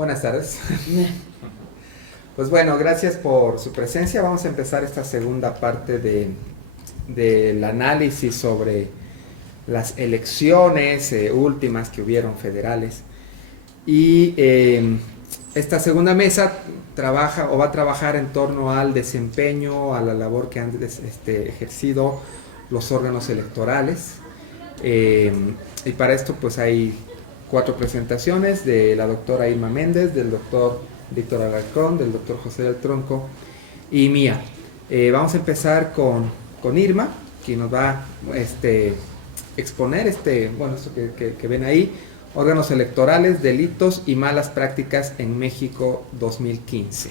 Buenas tardes. Pues bueno, gracias por su presencia. Vamos a empezar esta segunda parte del análisis sobre las elecciones últimas que hubieron federales. Y esta segunda mesa trabaja o va a trabajar en torno al desempeño, a la labor que han ejercido los órganos electorales. Y para esto pues hay 4 presentaciones de la doctora Irma Méndez, del doctor Víctor Alarcón, del doctor José del Tronco y mía. Vamos a empezar con Irma, quien nos va a exponer esto que ven ahí, órganos electorales, delitos y malas prácticas en México 2015.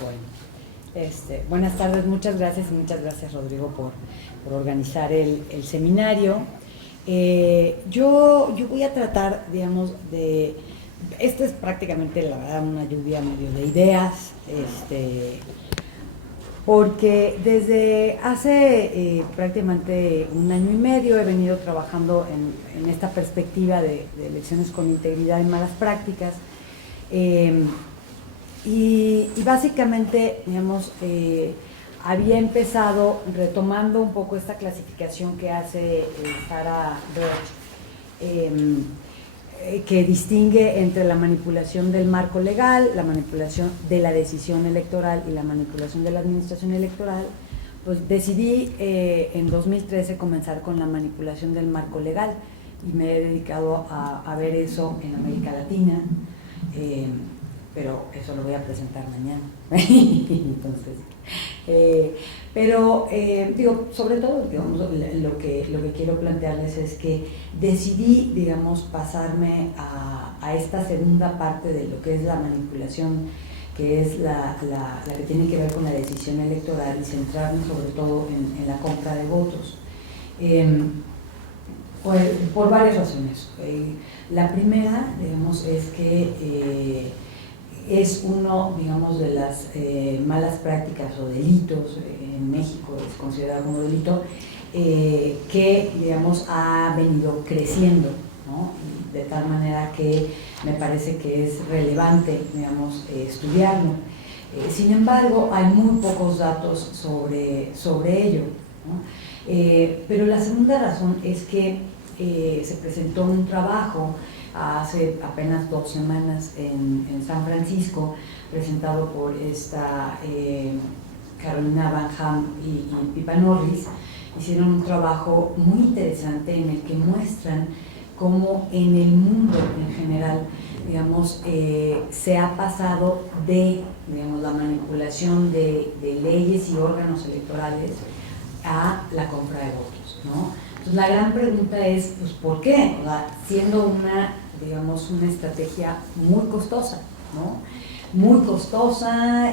Bueno, buenas tardes, muchas gracias Rodrigo por organizar el seminario. Yo voy a tratar, digamos, esto es prácticamente, la verdad, una lluvia medio de ideas, porque desde hace prácticamente un año y medio he venido trabajando en esta perspectiva de elecciones con integridad y malas prácticas, y básicamente, digamos, había empezado retomando un poco esta clasificación que hace Sarah Birch, que distingue entre la manipulación del marco legal, la manipulación de la decisión electoral y la manipulación de la administración electoral. Pues decidí en 2013 comenzar con la manipulación del marco legal y me he dedicado a ver eso en América Latina, pero eso lo voy a presentar mañana. Entonces, digo, sobre todo, digamos, lo que quiero plantearles es que decidí, digamos, pasarme a esta segunda parte de lo que es la manipulación, que es la que tiene que ver con la decisión electoral, y centrarme sobre todo en la compra de votos. Por varias razones. La primera, digamos, es que es uno, digamos, de las malas prácticas o delitos en México, es considerado como delito, que, digamos, ha venido creciendo, ¿no? Y de tal manera que me parece que es relevante, digamos, estudiarlo. Sin embargo, hay muy pocos datos sobre ello, ¿no? Pero la segunda razón es que se presentó un trabajo hace apenas 2 semanas en San Francisco, presentado por esta Carolina Van Ham y Pipa Norris. Hicieron un trabajo muy interesante en el que muestran cómo en el mundo en general, digamos, se ha pasado de, digamos, la manipulación de leyes y órganos electorales a la compra de votos, ¿no? Entonces, la gran pregunta es, pues, ¿por qué? O sea, siendo digamos, una estrategia muy costosa, ¿no? Muy costosa,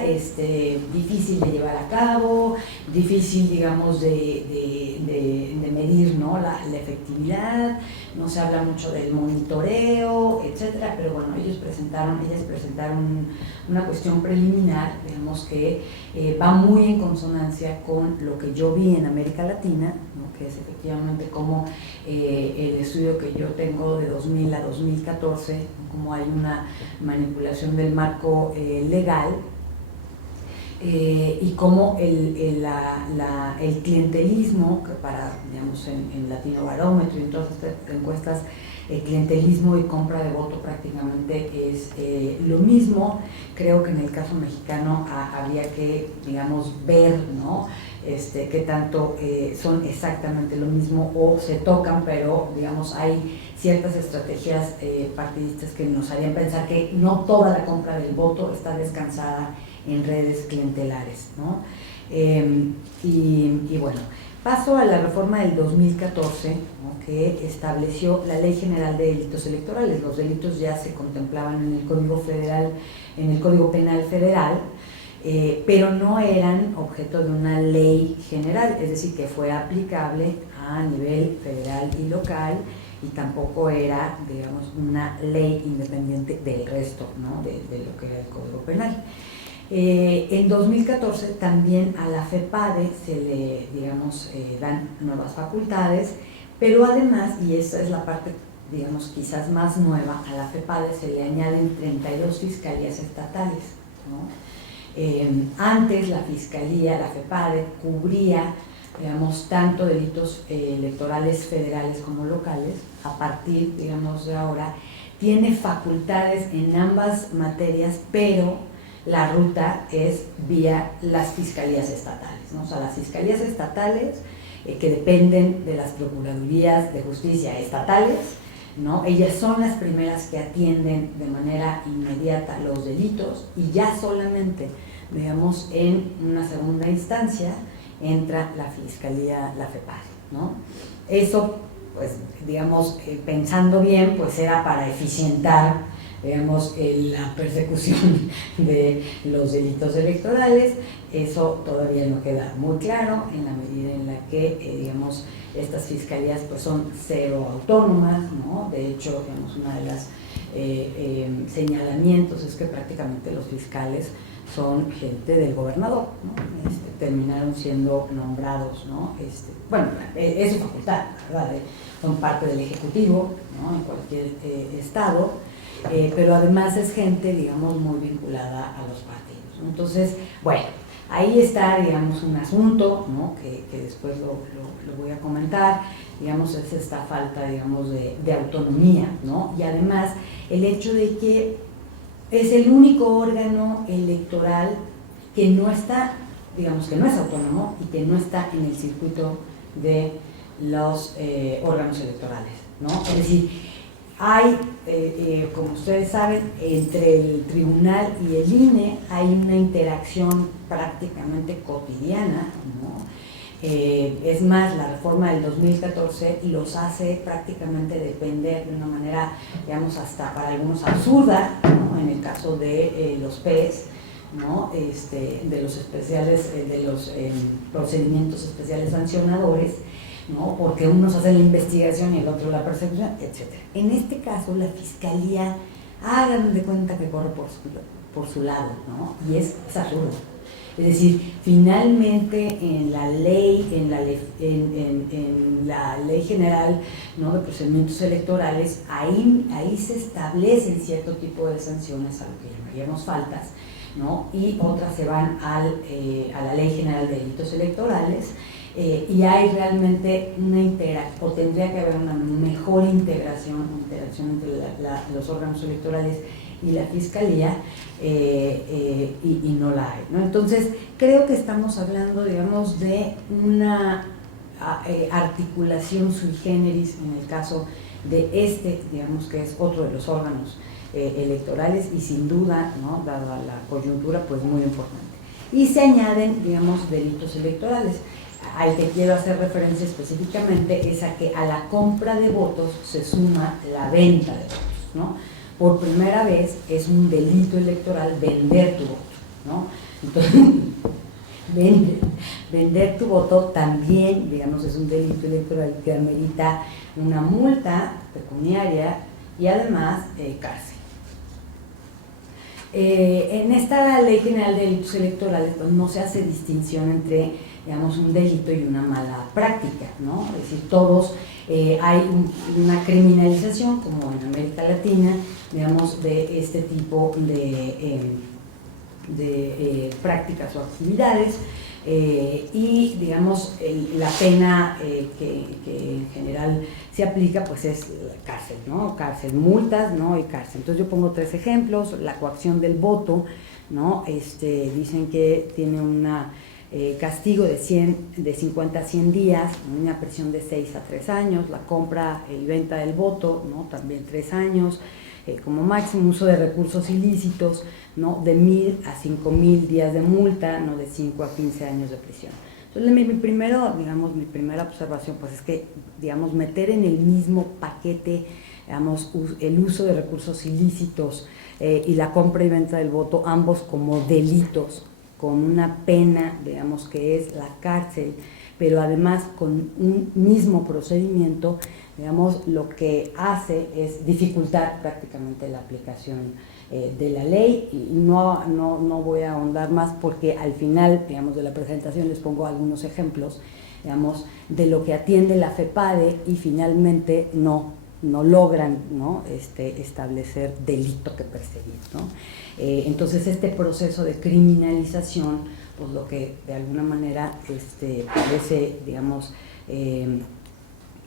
difícil de llevar a cabo, difícil, digamos, de medir, ¿no? La efectividad, no se habla mucho del monitoreo, etcétera, pero bueno, ellas presentaron una cuestión preliminar, digamos, que va muy en consonancia con lo que yo vi en América Latina, ¿no? Que es efectivamente como el estudio que yo tengo de 2000 a 2014, ¿no? Como hay una manipulación del marco legal, y cómo el clientelismo, que para, digamos, en Latino Barómetro y en todas estas encuestas, el clientelismo y compra de voto prácticamente es lo mismo. Creo que en el caso mexicano habría que, digamos, ver, ¿no? Qué tanto son exactamente lo mismo o se tocan, pero, digamos, hay ciertas estrategias partidistas que nos harían pensar que no toda la compra del voto está descansada en redes clientelares, ¿no? Y bueno, paso a la reforma del 2014, ¿no? Que estableció la Ley General de Delitos Electorales. Los delitos ya se contemplaban en el Código Federal, en el Código Penal Federal, pero no eran objeto de una ley general, es decir, que fuera aplicable a nivel federal y local, y tampoco era, digamos, una ley independiente del resto, ¿no? de lo que era el Código Penal. En 2014 también a la FEPADE se le, digamos, dan nuevas facultades, pero además, y esta es la parte digamos, quizás más nueva, a la FEPADE se le añaden 32 fiscalías estatales, ¿no? Antes la fiscalía, la FEPADE, cubría, digamos, tanto delitos electorales federales como locales. A partir, digamos, de ahora, tiene facultades en ambas materias, pero la ruta es vía las fiscalías estatales, ¿no? O sea, las fiscalías estatales que dependen de las procuradurías de justicia estatales, ¿no? Ellas son las primeras que atienden de manera inmediata los delitos, y ya solamente, digamos, en una segunda instancia entra la fiscalía, la FEPADE, ¿no? Eso, pues, digamos, pensando bien, pues era para eficientar, digamos, la persecución de los delitos electorales. Eso todavía no queda muy claro en la medida en la que, digamos, estas fiscalías pues son cero autónomas, ¿no? De hecho, digamos, una de las señalamientos es que prácticamente los fiscales son gente del gobernador, ¿no? Terminaron siendo nombrados, ¿no? Bueno, es su facultad, ¿verdad? Son parte del Ejecutivo, ¿no? En cualquier estado, pero además es gente, digamos, muy vinculada a los partidos, ¿no? Entonces, bueno, ahí está, digamos, un asunto, ¿no? que después lo voy a comentar, digamos, es esta falta, digamos, de autonomía, ¿no? Y además el hecho de que es el único órgano electoral que no está, digamos, que no es autónomo y que no está en el circuito de los órganos electorales, ¿no? Es decir, hay, como ustedes saben, entre el tribunal y el INE hay una interacción prácticamente cotidiana, ¿no? Es más, la reforma del 2014 los hace prácticamente depender de una manera, digamos, hasta para algunos absurda, ¿no? En el caso de los PES, ¿no? De los especiales, de los procedimientos especiales sancionadores, ¿no? Porque unos hacen la investigación y el otro la persecución, etc. En este caso, la fiscalía, hagan de cuenta que corre por su lado, ¿no? Y es absurdo. Es decir, finalmente en la ley, en la ley general, ¿no? de procedimientos electorales, ahí se establecen cierto tipo de sanciones a lo que llamaríamos faltas, ¿no? Y otras se van a la ley general de delitos electorales. Y hay realmente una integración, o tendría que haber una mejor integración entre los órganos electorales y la fiscalía, y no la hay, ¿no? Entonces, creo que estamos hablando, digamos, de una articulación sui generis en el caso de digamos, que es otro de los órganos electorales, y sin duda, ¿no? Dada la coyuntura, pues muy importante. Y se añaden, digamos, delitos electorales. Al que quiero hacer referencia específicamente es a que a la compra de votos se suma la venta de votos, ¿no? Por primera vez es un delito electoral vender tu voto, ¿no? Entonces, vender tu voto también, digamos, es un delito electoral que amerita una multa pecuniaria y además cárcel. En esta Ley General de Delitos Electorales pues, no se hace distinción entre, digamos, un delito y una mala práctica, ¿no? Es decir, todos, hay una criminalización, como en América Latina, digamos, de este tipo de prácticas o actividades, y, digamos, la pena que en general se aplica, pues es cárcel, ¿no? Cárcel, multas, ¿no? Y cárcel. Entonces yo pongo 3 ejemplos. La coacción del voto, ¿no? Dicen que tiene una castigo de 50 a 100 días, una prisión de 6 a 3 años, la compra y venta del voto, ¿no? También 3 años, como máximo uso de recursos ilícitos, ¿no? De 1,000 a 5,000 días de multa, ¿no? De 5 a 15 años de prisión. Entonces mi primera observación pues es que, digamos, meter en el mismo paquete, digamos, el uso de recursos ilícitos y la compra y venta del voto, ambos como delitos, con una pena, digamos, que es la cárcel, pero además con un mismo procedimiento, digamos, lo que hace es dificultar prácticamente la aplicación de la ley, y no voy a ahondar más porque al final, digamos, de la presentación les pongo algunos ejemplos, digamos, de lo que atiende la FEPADE y finalmente no no logran, ¿no? Establecer delito que perseguir, ¿no? Entonces este proceso de criminalización, pues lo que de alguna manera parece, digamos,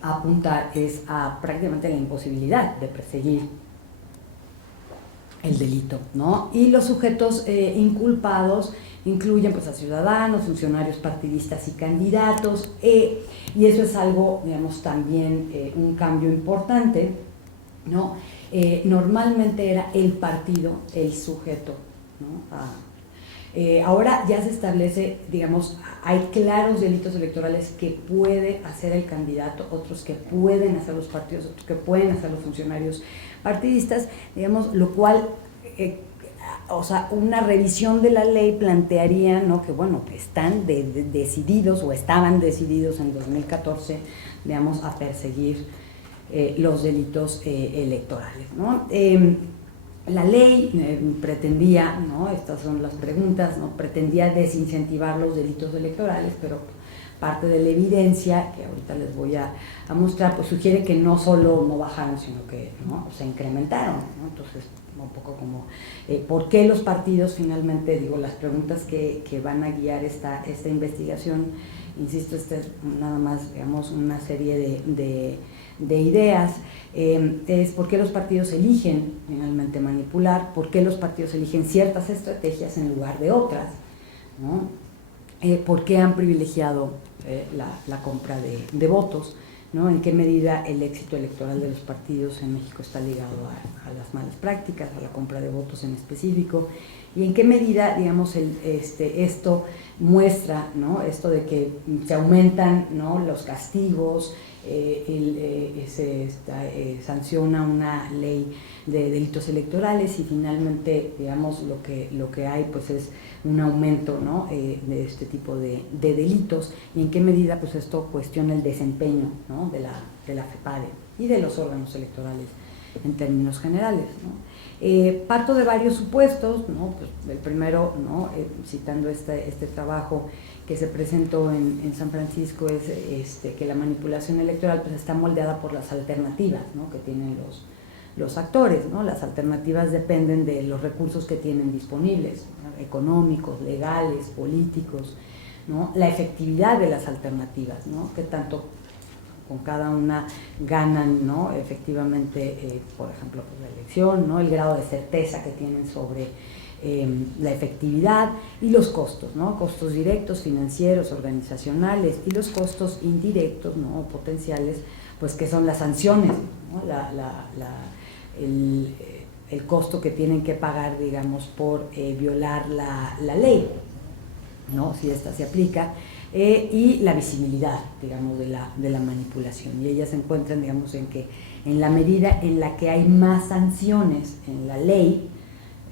apuntar es a prácticamente la imposibilidad de perseguir el delito, ¿no? Y los sujetos inculpados incluyen pues a ciudadanos, funcionarios partidistas y candidatos, y eso es algo, digamos, también un cambio importante, ¿no? Normalmente era el partido el sujeto, ¿no? Ahora ya se establece, digamos, hay claros delitos electorales que puede hacer el candidato, otros que pueden hacer los partidos, otros que pueden hacer los funcionarios partidistas, digamos, lo cual, o sea, una revisión de la ley plantearía, ¿no?, que bueno, que están decididos o estaban decididos en 2014, digamos, a perseguir los delitos electorales, ¿no? La ley pretendía, ¿no?, estas son las preguntas, ¿no?, pretendía desincentivar los delitos electorales, pero parte de la evidencia, que ahorita les voy a mostrar, pues sugiere que no solo no bajaron, sino que, ¿no?, se incrementaron, ¿no? Entonces, un poco como, ¿por qué los partidos finalmente, digo, las preguntas que van a guiar esta investigación, insisto, esta es nada más, digamos, una serie de ideas, es por qué los partidos eligen finalmente manipular, por qué los partidos eligen ciertas estrategias en lugar de otras, ¿no? ¿Por qué han privilegiado la compra de votos, ¿no? En qué medida el éxito electoral de los partidos en México está ligado a las malas prácticas, a la compra de votos en específico, y en qué medida, digamos, esto muestra, ¿no?, esto de que se aumentan, ¿no?, los castigos, se sanciona una ley de delitos electorales y finalmente, digamos, lo que hay pues es un aumento, ¿no?, de este tipo de delitos, y en qué medida pues esto cuestiona el desempeño, ¿no?, de la FEPADE y de los órganos electorales en términos generales, ¿no? Parto de varios supuestos, ¿no? Pues el primero, ¿no?, citando este trabajo que se presentó en San Francisco, es que la manipulación electoral pues está moldeada por las alternativas, ¿no?, que tienen los actores, ¿no? Las alternativas dependen de los recursos que tienen disponibles, ¿no?, económicos, legales, políticos, ¿no? La efectividad de las alternativas, ¿no?, que tanto con cada una ganan, ¿no?, efectivamente, por ejemplo, pues la elección, ¿no?, el grado de certeza que tienen sobre la efectividad, y los costos, ¿no?, costos directos, financieros, organizacionales, y los costos indirectos, ¿no?, potenciales, pues que son las sanciones, ¿no?, el costo que tienen que pagar, digamos, por violar la ley, ¿no?, si esta se aplica, y la visibilidad, digamos, de la manipulación. Y ellas se encuentran, digamos, en que en la medida en la que hay más sanciones en la ley,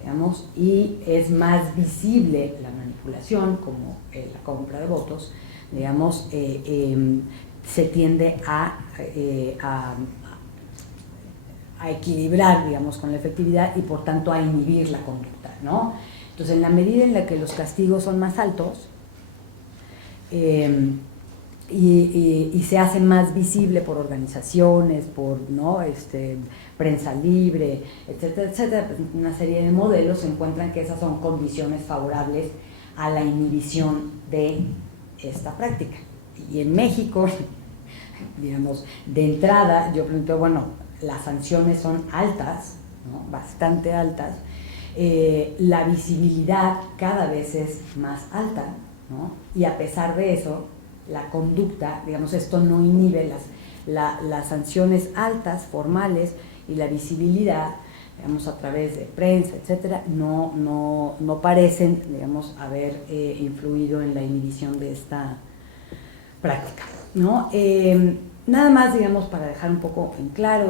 digamos, y es más visible la manipulación, como la compra de votos, digamos, se tiende a equilibrar, digamos, con la efectividad y por tanto a inhibir la conducta, ¿no? Entonces, en la medida en la que los castigos son más altos y se hace más visible por organizaciones, por, ¿no?, prensa libre, etcétera, etcétera, pues una serie de modelos se encuentran que esas son condiciones favorables a la inhibición de esta práctica. Y en México, digamos, de entrada, yo pregunto, bueno, las sanciones son altas, ¿no?, bastante altas, la visibilidad cada vez es más alta, ¿no?, y a pesar de eso, la conducta, digamos, esto no inhibe las sanciones altas, formales, y la visibilidad, digamos, a través de prensa, etcétera, no parecen, digamos, haber influido en la inhibición de esta práctica, ¿no? Nada más, digamos, para dejar un poco en claro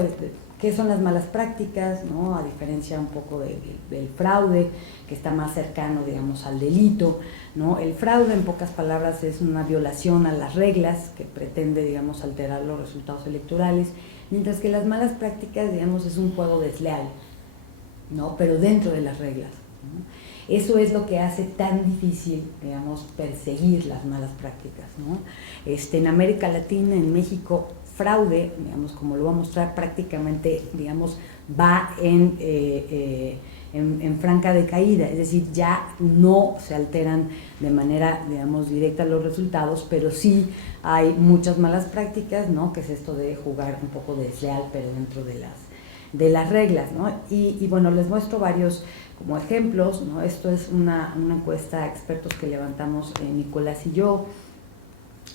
qué son las malas prácticas, ¿no?, a diferencia un poco del fraude, que está más cercano, digamos, al delito, ¿no? El fraude, en pocas palabras, es una violación a las reglas que pretende, digamos, alterar los resultados electorales, mientras que las malas prácticas, digamos, es un juego desleal, ¿no?, pero dentro de las reglas, ¿no? Eso es lo que hace tan difícil, digamos, perseguir las malas prácticas, ¿no? En América Latina, en México, fraude, digamos, como lo va a mostrar, prácticamente, digamos, va en franca decaída, es decir, ya no se alteran de manera, digamos, directa los resultados, pero sí hay muchas malas prácticas, ¿no? Que es esto de jugar un poco desleal, pero dentro de las reglas, ¿no? Y bueno, les muestro varios como ejemplos, ¿no? Esto es una encuesta de expertos que levantamos Nicolás y yo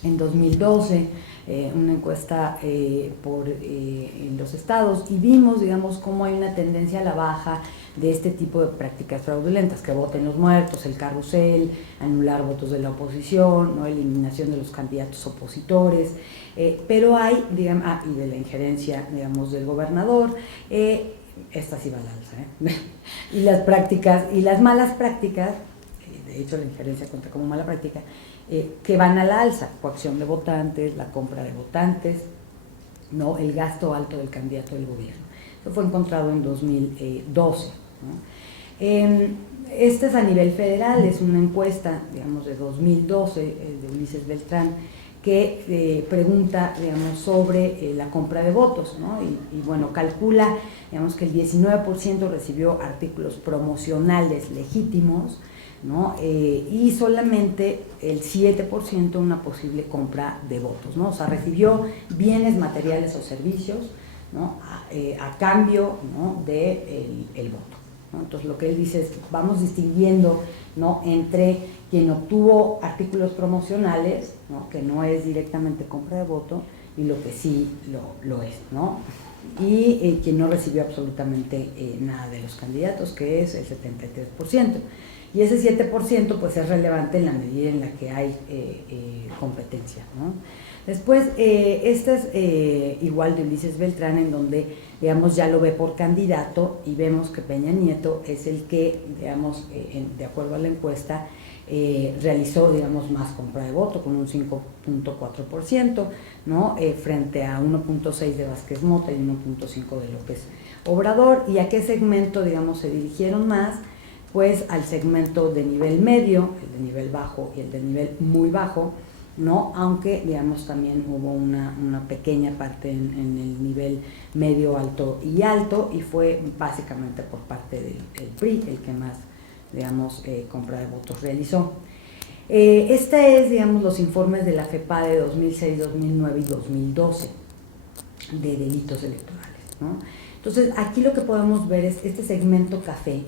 en 2012, una encuesta en los estados, y vimos, digamos, cómo hay una tendencia a la baja de este tipo de prácticas fraudulentas, que voten los muertos, el carrusel, anular votos de la oposición, ¿no? Eliminación de los candidatos opositores, pero hay, digamos, y de la injerencia, digamos, del gobernador, esta sí va al alza, y las prácticas, y las malas prácticas, de hecho la injerencia cuenta como mala práctica, que van al alza: coacción de votantes, la compra de votantes, ¿no? El gasto alto del candidato del gobierno. Eso fue encontrado en 2012, ¿no? Este es a nivel federal, es una encuesta, digamos, de 2012, de Ulises Beltrán, que pregunta, digamos, sobre la compra de votos, ¿no? Y bueno, calcula, digamos, que el 19% recibió artículos promocionales legítimos, ¿no? Y solamente el 7% una posible compra de votos, ¿no? O sea, recibió bienes materiales o servicios, ¿no? A cambio, ¿no? de el voto, ¿no? Entonces, lo que él dice es que vamos distinguiendo, ¿no? entre quien obtuvo artículos promocionales, ¿no? que no es directamente compra de voto, y lo que sí lo es, ¿no? Y quien no recibió absolutamente nada de los candidatos, que es el 73%. Y ese 7% pues es relevante en la medida en la que hay competencia, ¿no? Después, este es igual de Ulises Beltrán, en donde, digamos, ya lo ve por candidato, y vemos que Peña Nieto es el que, digamos, de acuerdo a la encuesta, realizó, digamos, más compra de voto, con un 5.4%, ¿no? Frente a 1.6 de Vázquez Mota y 1.5 de López Obrador. ¿Y a qué segmento, digamos, se dirigieron más? Pues al segmento de nivel medio, el de nivel bajo y el de nivel muy bajo, ¿no? Aunque, digamos, también hubo una pequeña parte en el nivel medio, alto, y fue básicamente por parte del PRI el que más, digamos, compra de votos realizó. Este es, digamos, los informes de la FEPADE de 2006, 2009 y 2012 de delitos electorales, ¿no? Entonces, aquí lo que podemos ver es este segmento café,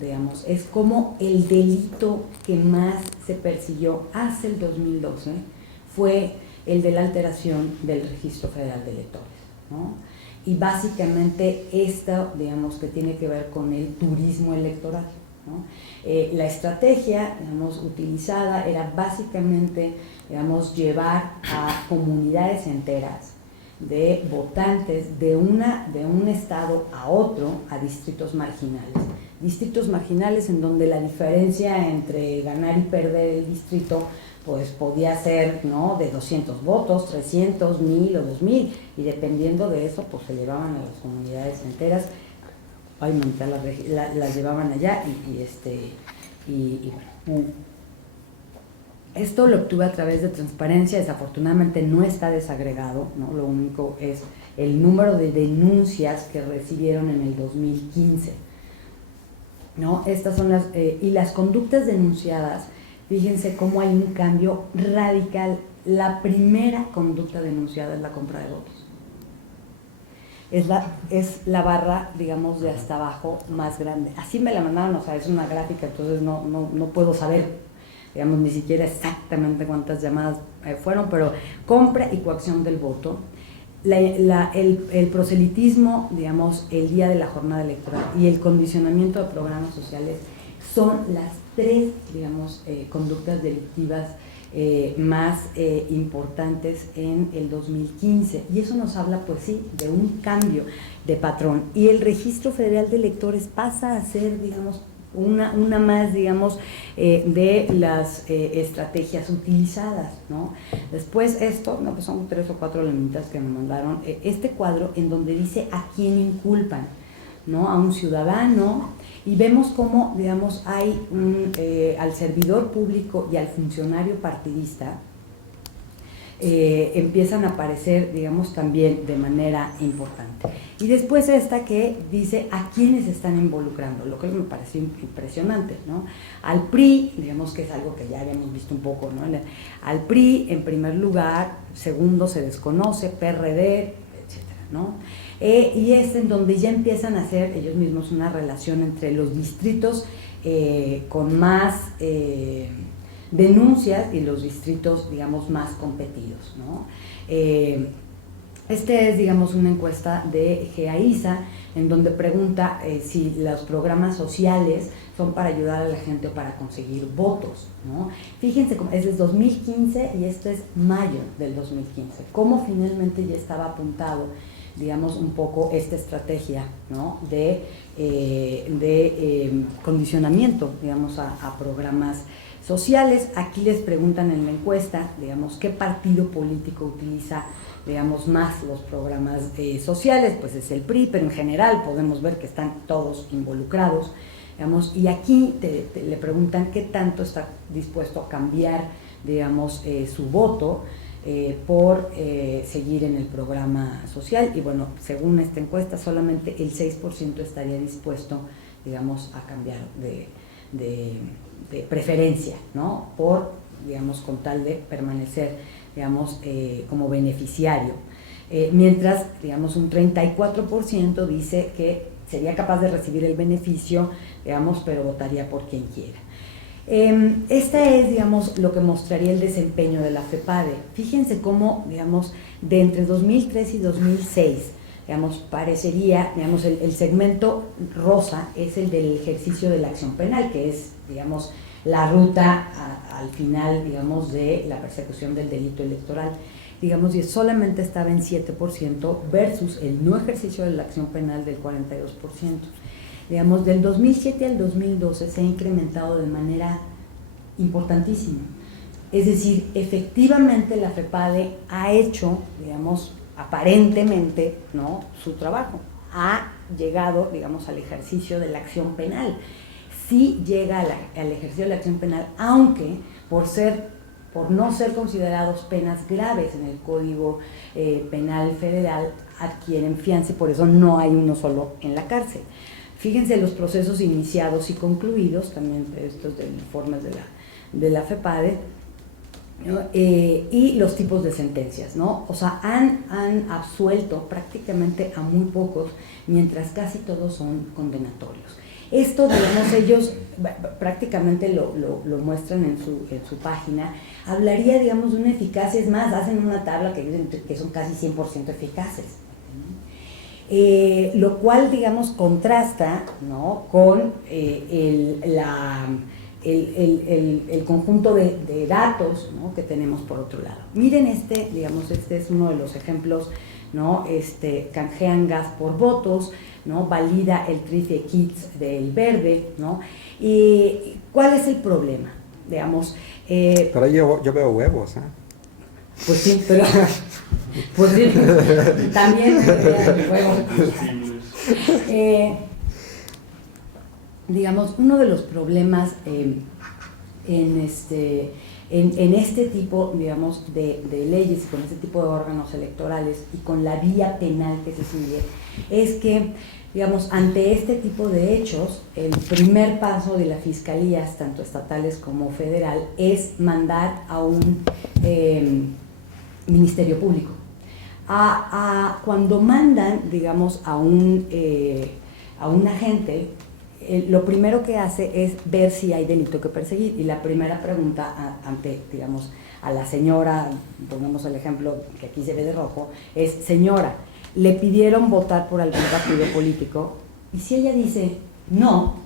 digamos, es como el delito que más se persiguió hacia el 2012 fue el de la alteración del Registro Federal de Electores, ¿no? Y básicamente esto, digamos, que tiene que ver con el turismo electoral, ¿no? La estrategia, digamos, utilizada era básicamente, digamos, llevar a comunidades enteras de votantes de un estado a otro a distritos marginales en donde la diferencia entre ganar y perder el distrito pues podía ser, ¿no? de 200 votos, 300, 1000 o 2000, y dependiendo de eso pues se llevaban a las comunidades enteras, las llevaban allá y bueno. Esto lo obtuve a través de transparencia, desafortunadamente no está desagregado, ¿no? Lo único es el número de denuncias que recibieron en el 2015, ¿no? Estas son las conductas denunciadas. Fíjense cómo hay un cambio radical. La primera conducta denunciada es la compra de votos. Es la barra, digamos, de hasta abajo más grande. Así me la mandaron, o sea, es una gráfica, entonces no puedo saber, digamos, ni siquiera exactamente cuántas llamadas fueron, pero compra y coacción del voto. El proselitismo, digamos, el día de la jornada electoral, y el condicionamiento de programas sociales son las tres, digamos, conductas delictivas más importantes en el 2015, y eso nos habla, pues sí, de un cambio de patrón, y el Registro Federal de Electores pasa a ser, digamos, una más, digamos, de las estrategias utilizadas, ¿no? Después esto, no, pues son 3 o 4 elementos que me mandaron, este cuadro en donde dice a quién inculpan, ¿no? A un ciudadano, y vemos cómo, digamos, hay al servidor público y al funcionario partidista empiezan a aparecer, digamos, también de manera importante. Y después esta que dice a quiénes están involucrando, lo que me pareció impresionante, ¿no? Al PRI, digamos que es algo que ya habíamos visto un poco, ¿no? Al PRI en primer lugar, segundo se desconoce, PRD, etcétera, ¿no? Y es en donde ya empiezan a hacer ellos mismos una relación entre los distritos con más denuncias y los distritos, digamos, más competidos, ¿no? Este es, digamos, una encuesta de GEAISA en donde pregunta si los programas sociales son para ayudar a la gente o para conseguir votos, ¿no? Fíjense, es del 2015 y esto es mayo del 2015, cómo finalmente ya estaba apuntado, digamos, un poco esta estrategia, ¿no? de condicionamiento, digamos, a programas sociales. Aquí les preguntan en la encuesta, digamos, ¿qué partido político utiliza, digamos, más los programas sociales? Pues es el PRI, pero en general podemos ver que están todos involucrados, digamos, y aquí le preguntan qué tanto está dispuesto a cambiar, digamos, su voto por seguir en el programa social. Y bueno, según esta encuesta, solamente el 6% estaría dispuesto, digamos, a cambiar de preferencia, ¿no? Por, digamos, con tal de permanecer, digamos, como beneficiario. Mientras, digamos, un 34% dice que sería capaz de recibir el beneficio, digamos, pero votaría por quien quiera. Esta es, digamos, lo que mostraría el desempeño de la FEPADE. Fíjense cómo, digamos, de entre 2003 y 2006, digamos, parecería, digamos, el segmento rosa es el del ejercicio de la acción penal, que es, digamos, la ruta al final, digamos, de la persecución del delito electoral, digamos, y solamente estaba en 7% versus el no ejercicio de la acción penal del 42%. Digamos, del 2007 al 2012 se ha incrementado de manera importantísima. Es decir, efectivamente la FEPADE ha hecho, digamos, aparentemente, ¿no?, su trabajo. Ha llegado, digamos, al ejercicio de la acción penal. Sí llega al ejercicio de la acción penal, aunque por no ser considerados penas graves en el Código Penal Federal, adquieren fianza y por eso no hay uno solo en la cárcel. Fíjense los procesos iniciados y concluidos, también estos de informes de la FEPADE, ¿no? Y los tipos de sentencias, ¿no? O sea, han absuelto prácticamente a muy pocos, mientras casi todos son condenatorios. Esto, digamos, ellos prácticamente lo muestran en su página. Hablaría, digamos, de una eficacia, es más, hacen una tabla que dicen que son casi 100% eficaces. Lo cual, digamos, contrasta, ¿no?, con el conjunto de datos, ¿no?, que tenemos por otro lado. Miren digamos, este es uno de los ejemplos, ¿no? Canjean gas por votos, ¿no? Valida el Trife Kits del verde, ¿no? ¿Y cuál es el problema? Digamos, pero yo veo huevos, ¿eh? Pues sí, pero pues sí, también huevos. Digamos, uno de los problemas en este tipo, digamos, de leyes y con este tipo de órganos electorales y con la vía penal que se sigue, es que, digamos, ante este tipo de hechos, el primer paso de las fiscalías, tanto estatales como federal, es mandar a un ministerio público. Cuando mandan, digamos, a un agente, lo primero que hace es ver si hay delito que perseguir, y la primera pregunta ante, digamos, a la señora, pongamos el ejemplo que aquí se ve de rojo, es: señora, ¿le pidieron votar por algún partido político? Y si ella dice no,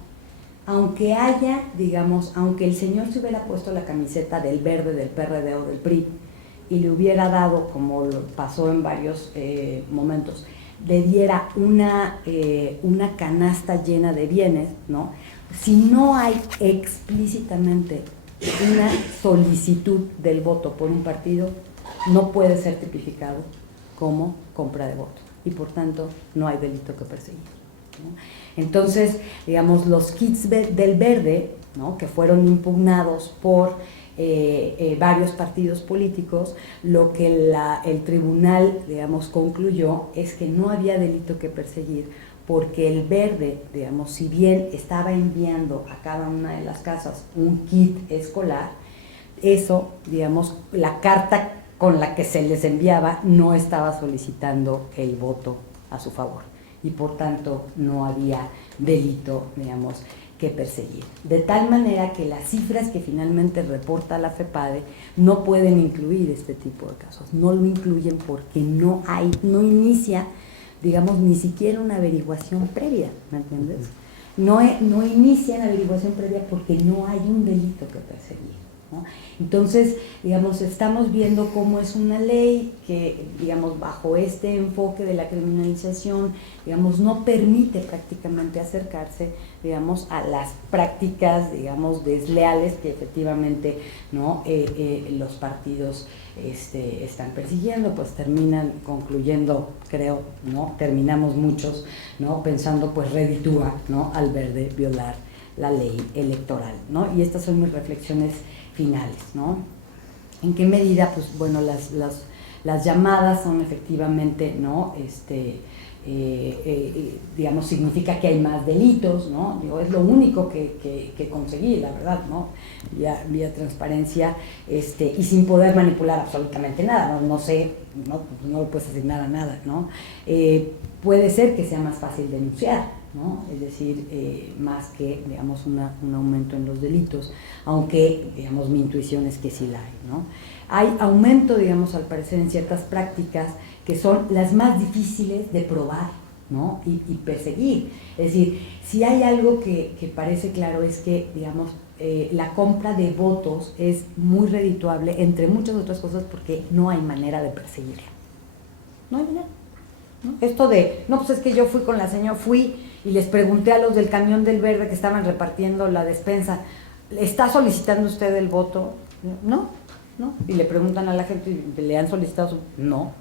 aunque haya, digamos, aunque el señor se hubiera puesto la camiseta del verde, del PRD o del PRI, y le hubiera dado, como lo pasó en varios momentos, le diera una canasta llena de bienes, ¿no? Si no hay explícitamente una solicitud del voto por un partido, no puede ser tipificado como compra de voto y por tanto no hay delito que perseguir, ¿no? Entonces, digamos, los kits del verde, ¿no?, que fueron impugnados por varios partidos políticos, lo que el tribunal, digamos, concluyó es que no había delito que perseguir, porque el Verde, digamos, si bien estaba enviando a cada una de las casas un kit escolar, eso, digamos, la carta con la que se les enviaba no estaba solicitando el voto a su favor y por tanto no había delito, digamos, que perseguir. De tal manera que las cifras que finalmente reporta la FEPADE no pueden incluir este tipo de casos, no lo incluyen porque no inicia, digamos, ni siquiera una averiguación previa, ¿me entiendes? No inician averiguación previa porque no hay un delito que perseguir, ¿no? Entonces, digamos, estamos viendo cómo es una ley que, digamos, bajo este enfoque de la criminalización, digamos, no permite prácticamente acercarse, digamos, a las prácticas, digamos, desleales que efectivamente, ¿no? Los partidos están persiguiendo, pues terminan concluyendo, creo, ¿no? Terminamos muchos, ¿no? Pensando, pues reditúa, ¿no? Al Verde violar la ley electoral, ¿no? Y estas son mis reflexiones finales, ¿no? ¿En qué medida? Pues bueno, las llamadas son efectivamente, ¿no? Digamos, significa que hay más delitos, ¿no? Digo, es lo único que conseguí, la verdad, ¿no? Vía transparencia, y sin poder manipular absolutamente nada, no sé, no le puedes asignar a nada, ¿no? Puede ser que sea más fácil denunciar, ¿no? Es decir, más que, digamos, un aumento en los delitos, aunque, digamos, mi intuición es que sí la hay, ¿no? Hay aumento, digamos, al parecer en ciertas prácticas que son las más difíciles de probar, ¿no? Y perseguir. Es decir, si hay algo que parece claro es que, digamos, la compra de votos es muy redituable, entre muchas otras cosas, porque no hay manera de perseguirlo. No hay manera, ¿no? Esto de, no, pues es que yo fui y les pregunté a los del camión del Verde que estaban repartiendo la despensa, ¿está solicitando usted el voto? No. Y le preguntan a la gente, ¿le han solicitado? No.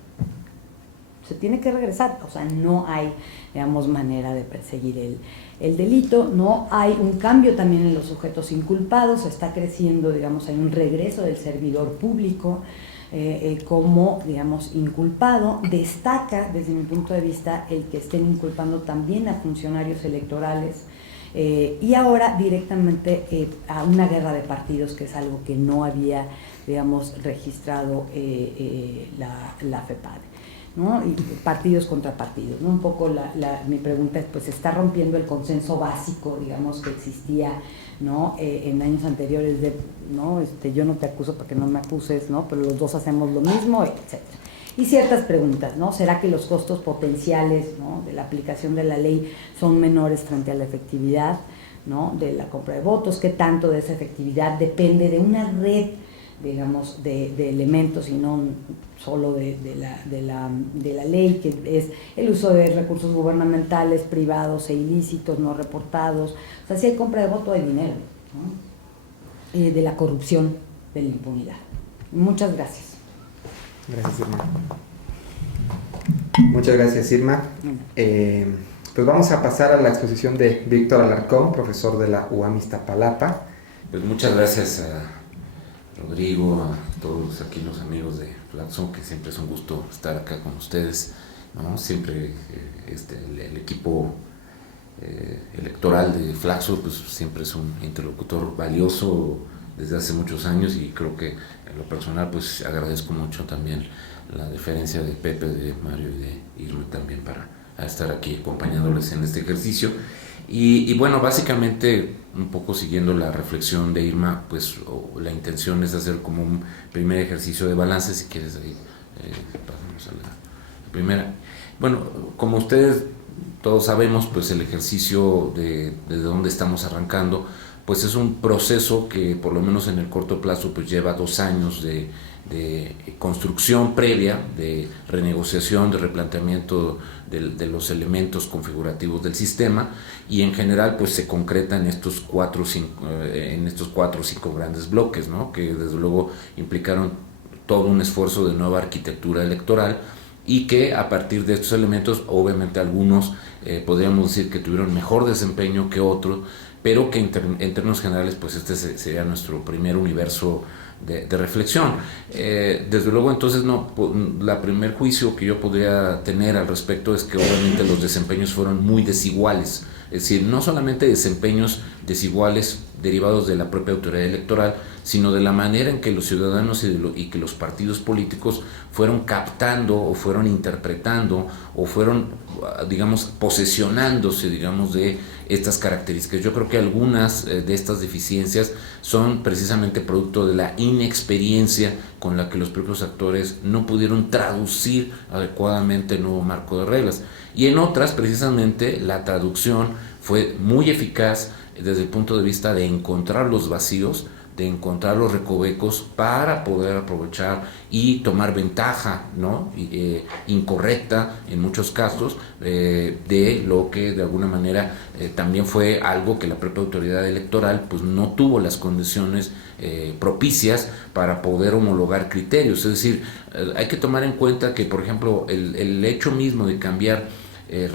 Se tiene que regresar, o sea, no hay, digamos, manera de perseguir el delito, no hay un cambio también en los sujetos inculpados, está creciendo, digamos, hay un regreso del servidor público como, digamos, inculpado. Destaca, desde mi punto de vista, el que estén inculpando también a funcionarios electorales y ahora directamente a una guerra de partidos, que es algo que no había, digamos, registrado la FEPADE, ¿no? Y partidos contra partidos, ¿no? Un poco mi pregunta es, pues, ¿se está rompiendo el consenso básico, digamos, que existía, ¿no? En años anteriores de, ¿no? Yo no te acuso para que no me acuses, ¿no? Pero los dos hacemos lo mismo, etcétera. Y ciertas preguntas, ¿no? ¿Será que los costos potenciales, ¿no? de la aplicación de la ley son menores frente a la efectividad, ¿no? de la compra de votos? ¿Qué tanto de esa efectividad depende de una red, digamos, de elementos y no solo de la ley, que es el uso de recursos gubernamentales, privados e ilícitos, no reportados? O sea, si hay compra de voto, hay dinero, ¿no? De la corrupción, de la impunidad. Muchas gracias. Gracias, Irma. Muchas gracias, Irma. Pues vamos a pasar a la exposición de Víctor Alarcón, profesor de la UAM Iztapalapa. Pues muchas gracias a Rodrigo, a todos aquí los amigos de Flaxo, que siempre es un gusto estar acá con ustedes, ¿no? Siempre el equipo electoral de Flaxo, pues siempre es un interlocutor valioso desde hace muchos años, y creo que en lo personal pues agradezco mucho también la deferencia de Pepe, de Mario y de Irma también para estar aquí acompañándoles en este ejercicio. Y bueno, básicamente un poco siguiendo la reflexión de Irma, pues la intención es hacer como un primer ejercicio de balance. Si quieres ahí pasamos a la primera. Bueno, como ustedes todos sabemos, pues el ejercicio desde donde estamos arrancando, pues es un proceso que por lo menos en el corto plazo pues lleva 2 años de construcción previa, de renegociación, de replanteamiento de los elementos configurativos del sistema, y en general pues se concreta en estos 4 o 5 grandes bloques, ¿no? Que desde luego implicaron todo un esfuerzo de nueva arquitectura electoral, y que a partir de estos elementos, obviamente algunos podríamos decir que tuvieron mejor desempeño que otros, pero que en términos generales pues este sería nuestro primer universo de reflexión. Desde luego, entonces, la primer juicio que yo podría tener al respecto es que obviamente los desempeños fueron muy desiguales. Es decir, no solamente desempeños desiguales derivados de la propia autoridad electoral, sino de la manera en que los ciudadanos y que los partidos políticos fueron captando o fueron interpretando o fueron, digamos, posesionándose, digamos, de estas características. Yo creo que algunas de estas deficiencias son precisamente producto de la inexperiencia con la que los propios actores no pudieron traducir adecuadamente el nuevo marco de reglas. Y en otras, precisamente, la traducción fue muy eficaz desde el punto de vista de encontrar los vacíos, de encontrar los recovecos para poder aprovechar y tomar ventaja, ¿no? Incorrecta en muchos casos de lo que de alguna manera también fue algo que la propia autoridad electoral pues no tuvo las condiciones propicias para poder homologar criterios. Es decir, hay que tomar en cuenta que, por ejemplo, el hecho mismo de cambiar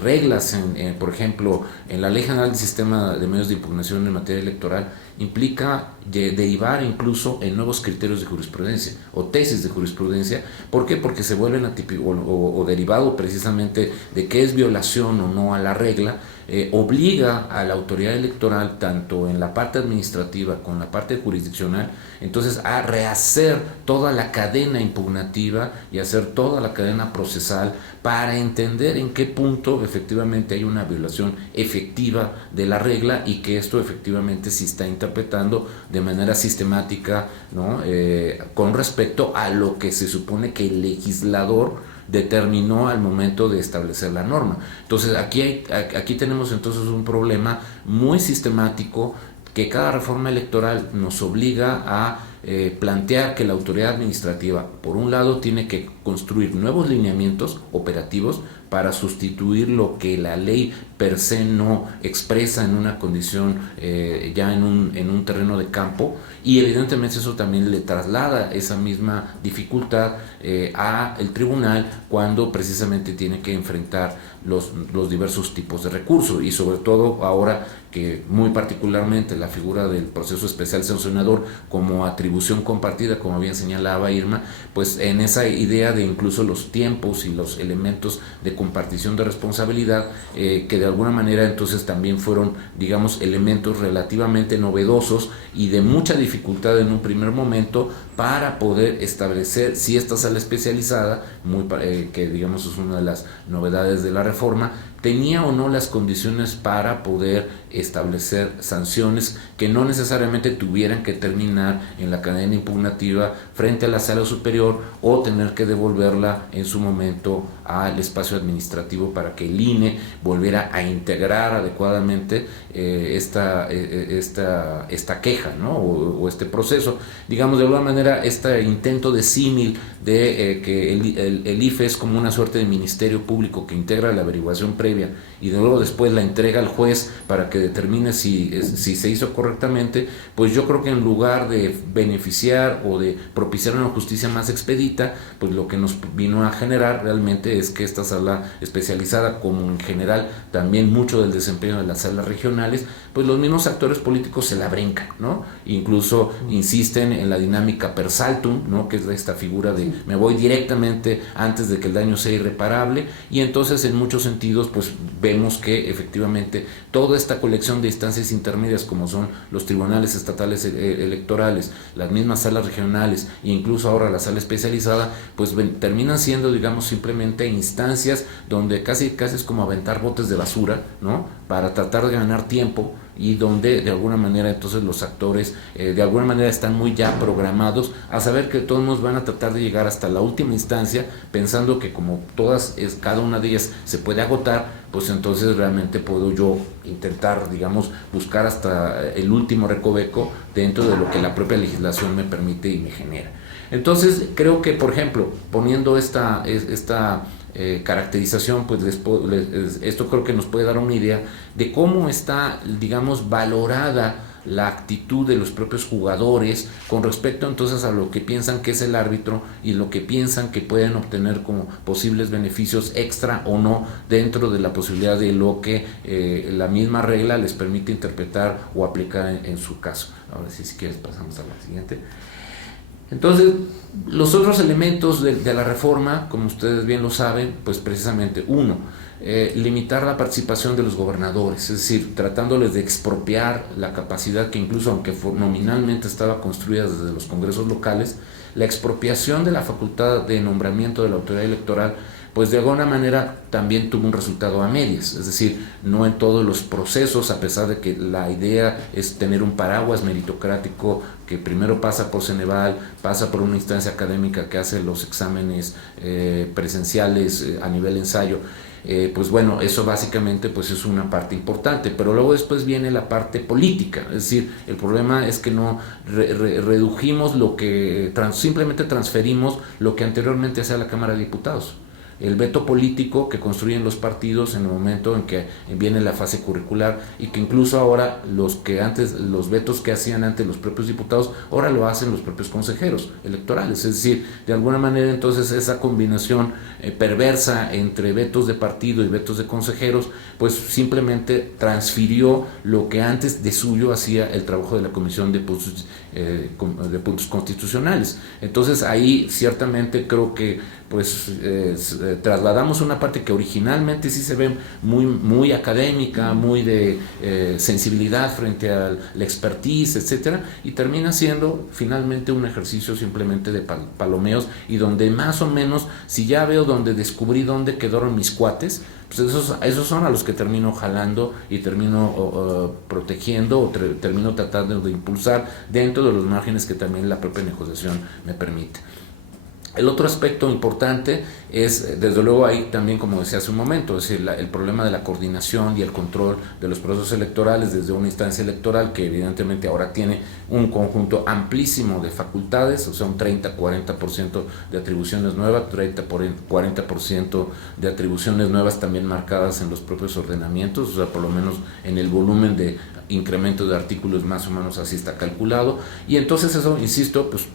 reglas, por ejemplo, en la Ley General del Sistema de Medios de Impugnación en materia electoral, implica derivar incluso en nuevos criterios de jurisprudencia o tesis de jurisprudencia. ¿Por qué? Porque se vuelven o derivado precisamente de qué es violación o no a la regla, obliga a la autoridad electoral, tanto en la parte administrativa como en la parte jurisdiccional, entonces a rehacer toda la cadena impugnativa y hacer toda la cadena procesal para entender en qué punto efectivamente hay una violación efectiva de la regla y que esto efectivamente sí está interpretando de manera sistemática, ¿no? Con respecto a lo que se supone que el legislador determinó al momento de establecer la norma. Entonces aquí tenemos entonces un problema muy sistemático que cada reforma electoral nos obliga a plantear que la autoridad administrativa, por un lado, tiene que construir nuevos lineamientos operativos para sustituir lo que la ley per se no expresa en una condición ya en un terreno de campo, y evidentemente eso también le traslada esa misma dificultad al tribunal cuando precisamente tiene que enfrentar los diversos tipos de recursos, y sobre todo ahora que muy particularmente la figura del proceso especial sancionador como atribución compartida, como bien señalaba Irma, pues en esa idea de incluso los tiempos y los elementos de compartición de responsabilidad, que de alguna manera entonces también fueron, digamos, elementos relativamente novedosos y de mucha dificultad en un primer momento para poder establecer si esta sala especializada, que digamos es una de las novedades de la reforma, tenía o no las condiciones para poder establecer sanciones que no necesariamente tuvieran que terminar en la cadena impugnativa frente a la sala superior o tener que devolverla en su momento al espacio administrativo para que el INE volviera a integrar adecuadamente esta queja, ¿no? o este proceso. Digamos, de alguna manera, este intento de símil de que el IFE es como una suerte de ministerio público que integra la averiguación previa y de luego después la entrega al juez para que determine si se hizo correctamente, pues yo creo que en lugar de beneficiar o de propiciar una justicia más expedita, pues lo que nos vino a generar realmente es que esta sala especializada, como en general también mucho del desempeño de las salas regionales, pues los mismos actores políticos se la brincan, ¿no? Incluso insisten en la dinámica per saltum, ¿no? Que es esta figura de me voy directamente antes de que el daño sea irreparable, y entonces en muchos sentidos pues vemos que efectivamente toda esta colección de instancias intermedias como son los tribunales estatales electorales, las mismas salas regionales e incluso ahora la sala especializada, pues terminan siendo, digamos, simplemente instancias donde casi es como aventar botes de basura, ¿no? Para tratar de ganar tiempo, y donde de alguna manera entonces los actores de alguna manera están muy ya programados a saber que todos nos van a tratar de llegar hasta la última instancia, pensando que como cada una de ellas se puede agotar, pues entonces realmente puedo yo intentar, digamos, buscar hasta el último recoveco dentro de lo que la propia legislación me permite y me genera. Entonces creo que, por ejemplo, poniendo esta caracterización, pues esto creo que nos puede dar una idea de cómo está, digamos, valorada la actitud de los propios jugadores con respecto entonces a lo que piensan que es el árbitro y lo que piensan que pueden obtener como posibles beneficios extra o no dentro de la posibilidad de lo que la misma regla les permite interpretar o aplicar en su caso. Ahora sí, si quieres pasamos a la siguiente. Entonces, los otros elementos de la reforma, como ustedes bien lo saben, pues precisamente uno, limitar la participación de los gobernadores, es decir, tratándoles de expropiar la capacidad que incluso aunque nominalmente estaba construida desde los congresos locales, la expropiación de la facultad de nombramiento de la autoridad electoral, pues de alguna manera también tuvo un resultado a medias, es decir, no en todos los procesos, a pesar de que la idea es tener un paraguas meritocrático que primero pasa por Ceneval, pasa por una instancia académica que hace los exámenes presenciales a nivel ensayo. Pues bueno, eso básicamente pues es una parte importante, pero luego después viene la parte política, es decir, el problema es que no redujimos lo que, simplemente transferimos lo que anteriormente hacía la Cámara de Diputados. El veto político que construyen los partidos en el momento en que viene la fase curricular y que incluso ahora los vetos que hacían antes los propios diputados, ahora lo hacen los propios consejeros electorales. Es decir, de alguna manera entonces esa combinación perversa entre vetos de partido y vetos de consejeros, pues simplemente transfirió lo que antes de suyo hacía el trabajo de la Comisión de Puntos Constitucionales. Entonces ahí ciertamente creo que pues trasladamos una parte que originalmente sí se ve muy académica, muy de sensibilidad frente a la expertise, etcétera, y termina siendo finalmente un ejercicio simplemente de palomeos, y donde más o menos, si ya veo donde descubrí dónde quedaron mis cuates, pues esos son a los que termino jalando y termino protegiendo o termino tratando de impulsar dentro de los márgenes que también la propia negociación me permite. El otro aspecto importante es, desde luego, ahí también, como decía hace un momento, es decir, el problema de la coordinación y el control de los procesos electorales desde una instancia electoral que evidentemente ahora tiene un conjunto amplísimo de facultades, o sea, un 30-40% de atribuciones nuevas, 30-40% de atribuciones nuevas también marcadas en los propios ordenamientos, o sea, por lo menos en el volumen de incremento de artículos más o menos así está calculado, y entonces eso, insisto, pues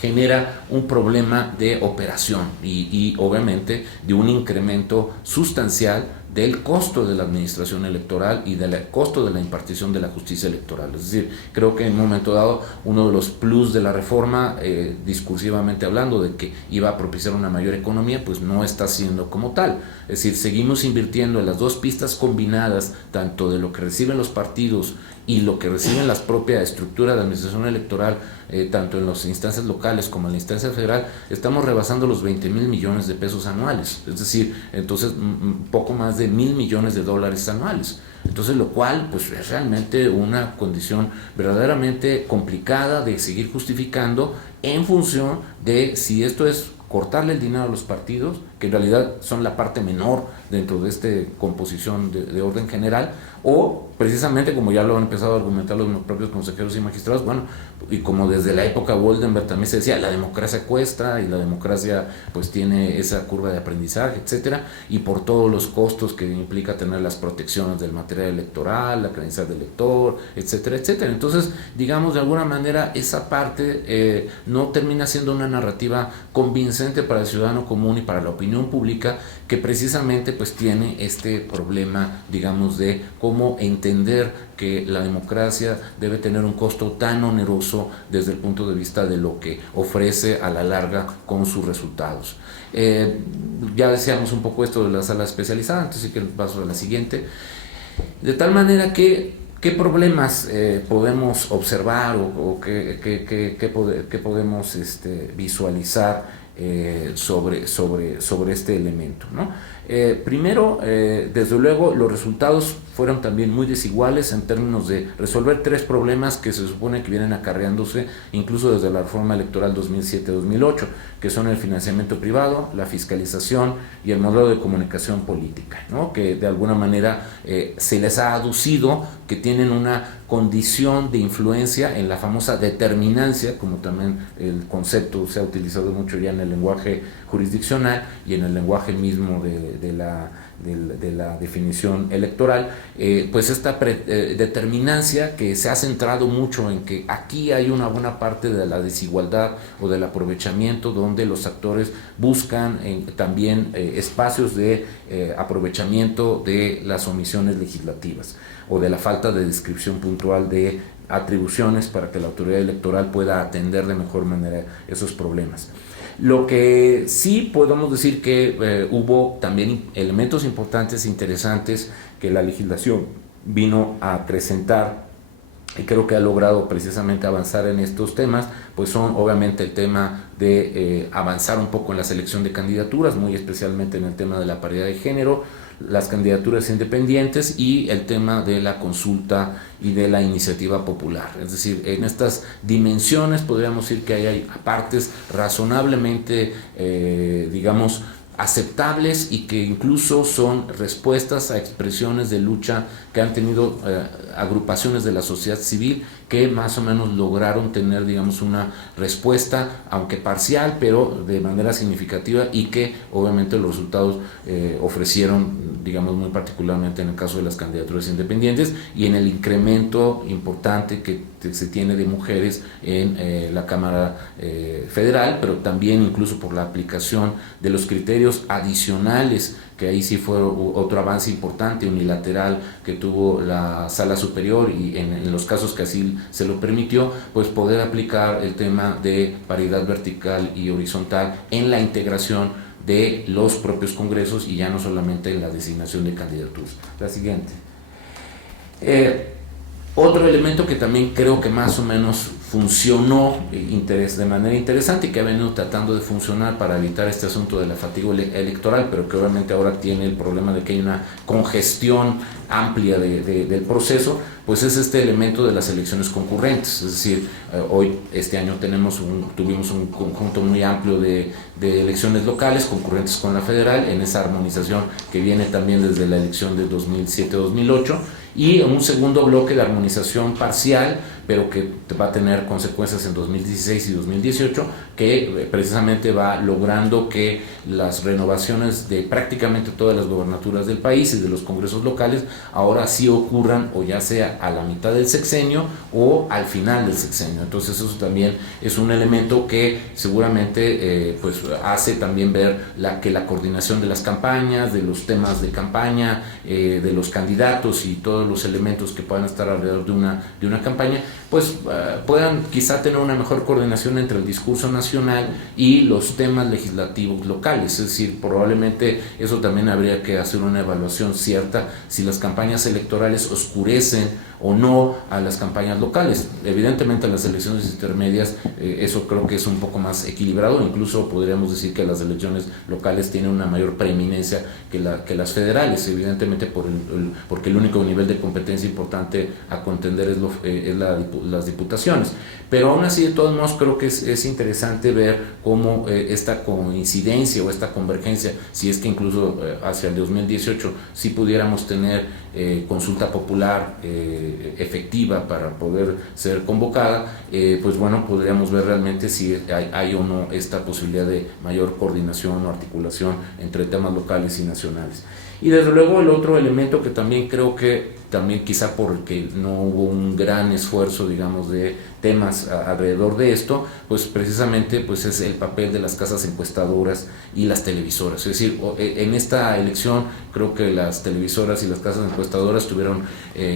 genera un problema de operación y obviamente de un incremento sustancial del costo de la administración electoral y del costo de la impartición de la justicia electoral. Es decir, creo que en un momento dado uno de los plus de la reforma, discursivamente hablando, de que iba a propiciar una mayor economía, pues no está siendo como tal. Es decir, seguimos invirtiendo en las dos pistas combinadas, tanto de lo que reciben los partidos y lo que reciben la propia estructura de administración electoral, tanto en las instancias locales como en la instancia federal, estamos rebasando los 20,000 millones de pesos anuales, es decir, entonces poco más de 1,000 millones de dólares anuales. Entonces, lo cual pues es realmente una condición verdaderamente complicada de seguir justificando en función de si esto es cortarle el dinero a los partidos, que en realidad son la parte menor dentro de esta composición de orden general, o precisamente, como ya lo han empezado a argumentar los propios consejeros y magistrados, bueno, y como desde la época Woldenberg también se decía, la democracia cuesta y la democracia pues tiene esa curva de aprendizaje, etcétera, y por todos los costos que implica tener las protecciones del material electoral, la credencial del elector, etcétera, etcétera. Entonces, digamos, de alguna manera esa parte no termina siendo una narrativa convincente para el ciudadano común y para la opinión pública, que precisamente pues tiene este problema, digamos, de cómo entender que la democracia debe tener un costo tan oneroso desde el punto de vista de lo que ofrece a la larga con sus resultados. Ya decíamos un poco esto de la sala especializada, entonces sí que paso a la siguiente. De tal manera que ¿qué problemas podemos observar o qué podemos visualizar sobre este elemento, ¿no? Primero, desde luego, los resultados fueron también muy desiguales en términos de resolver tres problemas que se supone que vienen acarreándose incluso desde la reforma electoral 2007-2008, que son el financiamiento privado, la fiscalización y el modelo de comunicación política, ¿no? Que de alguna manera se les ha aducido que tienen una condición de influencia en la famosa determinancia, como también el concepto se ha utilizado mucho ya en el lenguaje jurisdiccional y en el lenguaje mismo de la definición electoral, pues esta determinancia que se ha centrado mucho en que aquí hay una buena parte de la desigualdad o del aprovechamiento, donde los actores buscan también espacios de aprovechamiento de las omisiones legislativas o de la falta de descripción puntual de atribuciones para que la autoridad electoral pueda atender de mejor manera esos problemas. Lo que sí podemos decir que hubo también elementos importantes, interesantes, que la legislación vino a acrecentar y creo que ha logrado precisamente avanzar en estos temas, pues son obviamente el tema de avanzar un poco en la selección de candidaturas, muy especialmente en el tema de la paridad de género, las candidaturas independientes y el tema de la consulta y de la iniciativa popular. Es decir, en estas dimensiones podríamos decir que hay partes razonablemente, digamos, aceptables y que incluso son respuestas a expresiones de lucha que han tenido agrupaciones de la sociedad civil que más o menos lograron tener, digamos, una respuesta, aunque parcial, pero de manera significativa, y que obviamente los resultados ofrecieron, digamos, muy particularmente en el caso de las candidaturas independientes y en el incremento importante que se tiene de mujeres en la Cámara Federal, pero también incluso por la aplicación de los criterios adicionales, que ahí sí fue otro avance importante, unilateral, que tuvo la Sala Superior, y en los casos que así se lo permitió, pues poder aplicar el tema de paridad vertical y horizontal en la integración de los propios congresos y ya no solamente en la designación de candidaturas. La siguiente. Otro elemento que también creo que más o menos funcionó de manera interesante y que ha venido tratando de funcionar para evitar este asunto de la fatiga electoral, pero que obviamente ahora tiene el problema de que hay una congestión amplia del proceso, pues es este elemento de las elecciones concurrentes. Es decir, hoy, este año tuvimos un conjunto muy amplio de elecciones locales concurrentes con la federal, en esa armonización que viene también desde la elección de 2007-2008, y un segundo bloque de armonización parcial, pero que va a tener consecuencias en 2016 y 2018, que precisamente va logrando que las renovaciones de prácticamente todas las gobernaturas del país y de los congresos locales ahora sí ocurran, o ya sea a la mitad del sexenio o al final del sexenio. Entonces eso también es un elemento que seguramente pues hace también ver que la coordinación de las campañas, de los temas de campaña, de los candidatos y todos los elementos que puedan estar alrededor de una campaña, pues puedan quizá tener una mejor coordinación entre el discurso nacional y los temas legislativos locales. Es decir, probablemente eso también habría que hacer una evaluación cierta, si las campañas electorales oscurecen o no a las campañas locales. Evidentemente en las elecciones intermedias eso creo que es un poco más equilibrado, incluso podríamos decir que las elecciones locales tienen una mayor preeminencia que las federales, evidentemente porque el único nivel de competencia importante a contender es las diputaciones. Pero aún así, de todos modos, creo que es interesante ver cómo esta coincidencia o esta convergencia, si es que incluso hacia el 2018 sí pudiéramos tener consulta popular efectiva para poder ser convocada, pues bueno, podríamos ver realmente si hay o no esta posibilidad de mayor coordinación o articulación entre temas locales y nacionales. Y desde luego el otro elemento que también creo que también quizá porque no hubo un gran esfuerzo, digamos, de temas alrededor de esto, pues precisamente pues es el papel de las casas encuestadoras y las televisoras. Es decir, en esta elección creo que las televisoras y las casas encuestadoras tuvieron,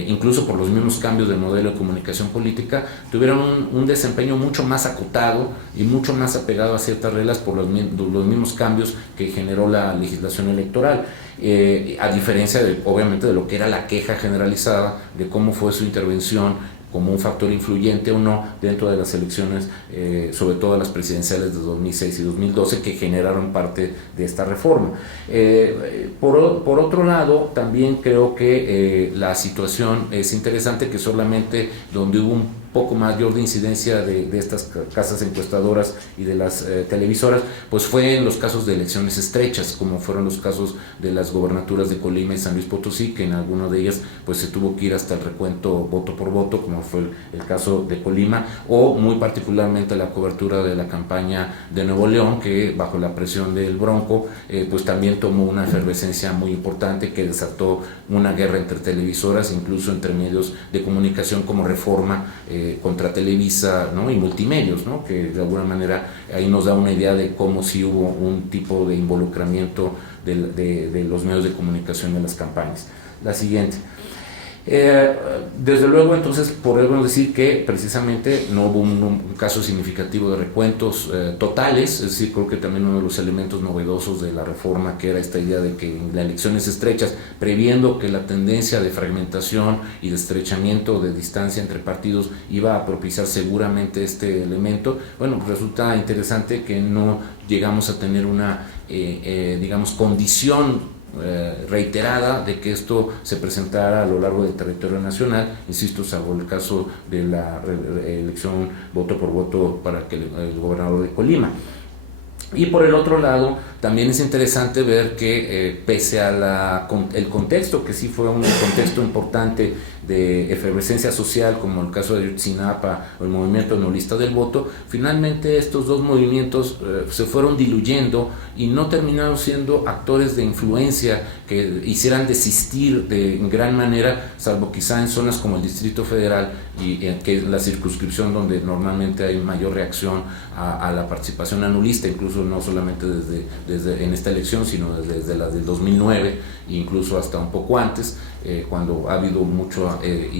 incluso por los mismos cambios de modelo de comunicación política, tuvieron un desempeño mucho más acotado y mucho más apegado a ciertas reglas por los mismos cambios que generó la legislación electoral. A diferencia obviamente de lo que era la queja generalizada de cómo fue su intervención como un factor influyente o no dentro de las elecciones, sobre todo las presidenciales de 2006 y 2012, que generaron parte de esta reforma. Por otro lado, también creo que la situación es interesante, que solamente donde hubo un poco mayor de incidencia de estas casas encuestadoras y de las televisoras, pues fue en los casos de elecciones estrechas, como fueron los casos de las gobernaturas de Colima y San Luis Potosí, que en algunas de ellas pues se tuvo que ir hasta el recuento voto por voto, como fue el caso de Colima, o muy particularmente la cobertura de la campaña de Nuevo León, que bajo la presión del Bronco pues también tomó una efervescencia muy importante que desató una guerra entre televisoras, incluso entre medios de comunicación como Reforma contra Televisa, ¿no? Y Multimedios, ¿no? Que de alguna manera ahí nos da una idea de cómo sí hubo un tipo de involucramiento de los medios de comunicación en las campañas. La siguiente. Desde luego, entonces, podemos decir que precisamente no hubo un caso significativo de recuentos totales, es decir, creo que también uno de los elementos novedosos de la reforma, que era esta idea de que en las elecciones estrechas, previendo que la tendencia de fragmentación y de estrechamiento de distancia entre partidos iba a propiciar seguramente este elemento, bueno, resulta interesante que no llegamos a tener una, digamos, condición reiterada de que esto se presentara a lo largo del territorio nacional, insisto, salvo el caso de la elección voto por voto para que el gobernador de Colima. Y por el otro lado, también es interesante ver que pese a el contexto, que sí fue un contexto importante de efervescencia social, como el caso de Ayotzinapa o el movimiento nolista del voto, finalmente estos dos movimientos se fueron diluyendo y no terminaron siendo actores de influencia que hicieran desistir en gran manera, salvo quizá en zonas como el Distrito Federal, que es la circunscripción donde normalmente hay mayor reacción a la participación anulista, incluso no solamente desde en esta elección, sino desde la del 2009, incluso hasta un poco antes, cuando ha habido mucha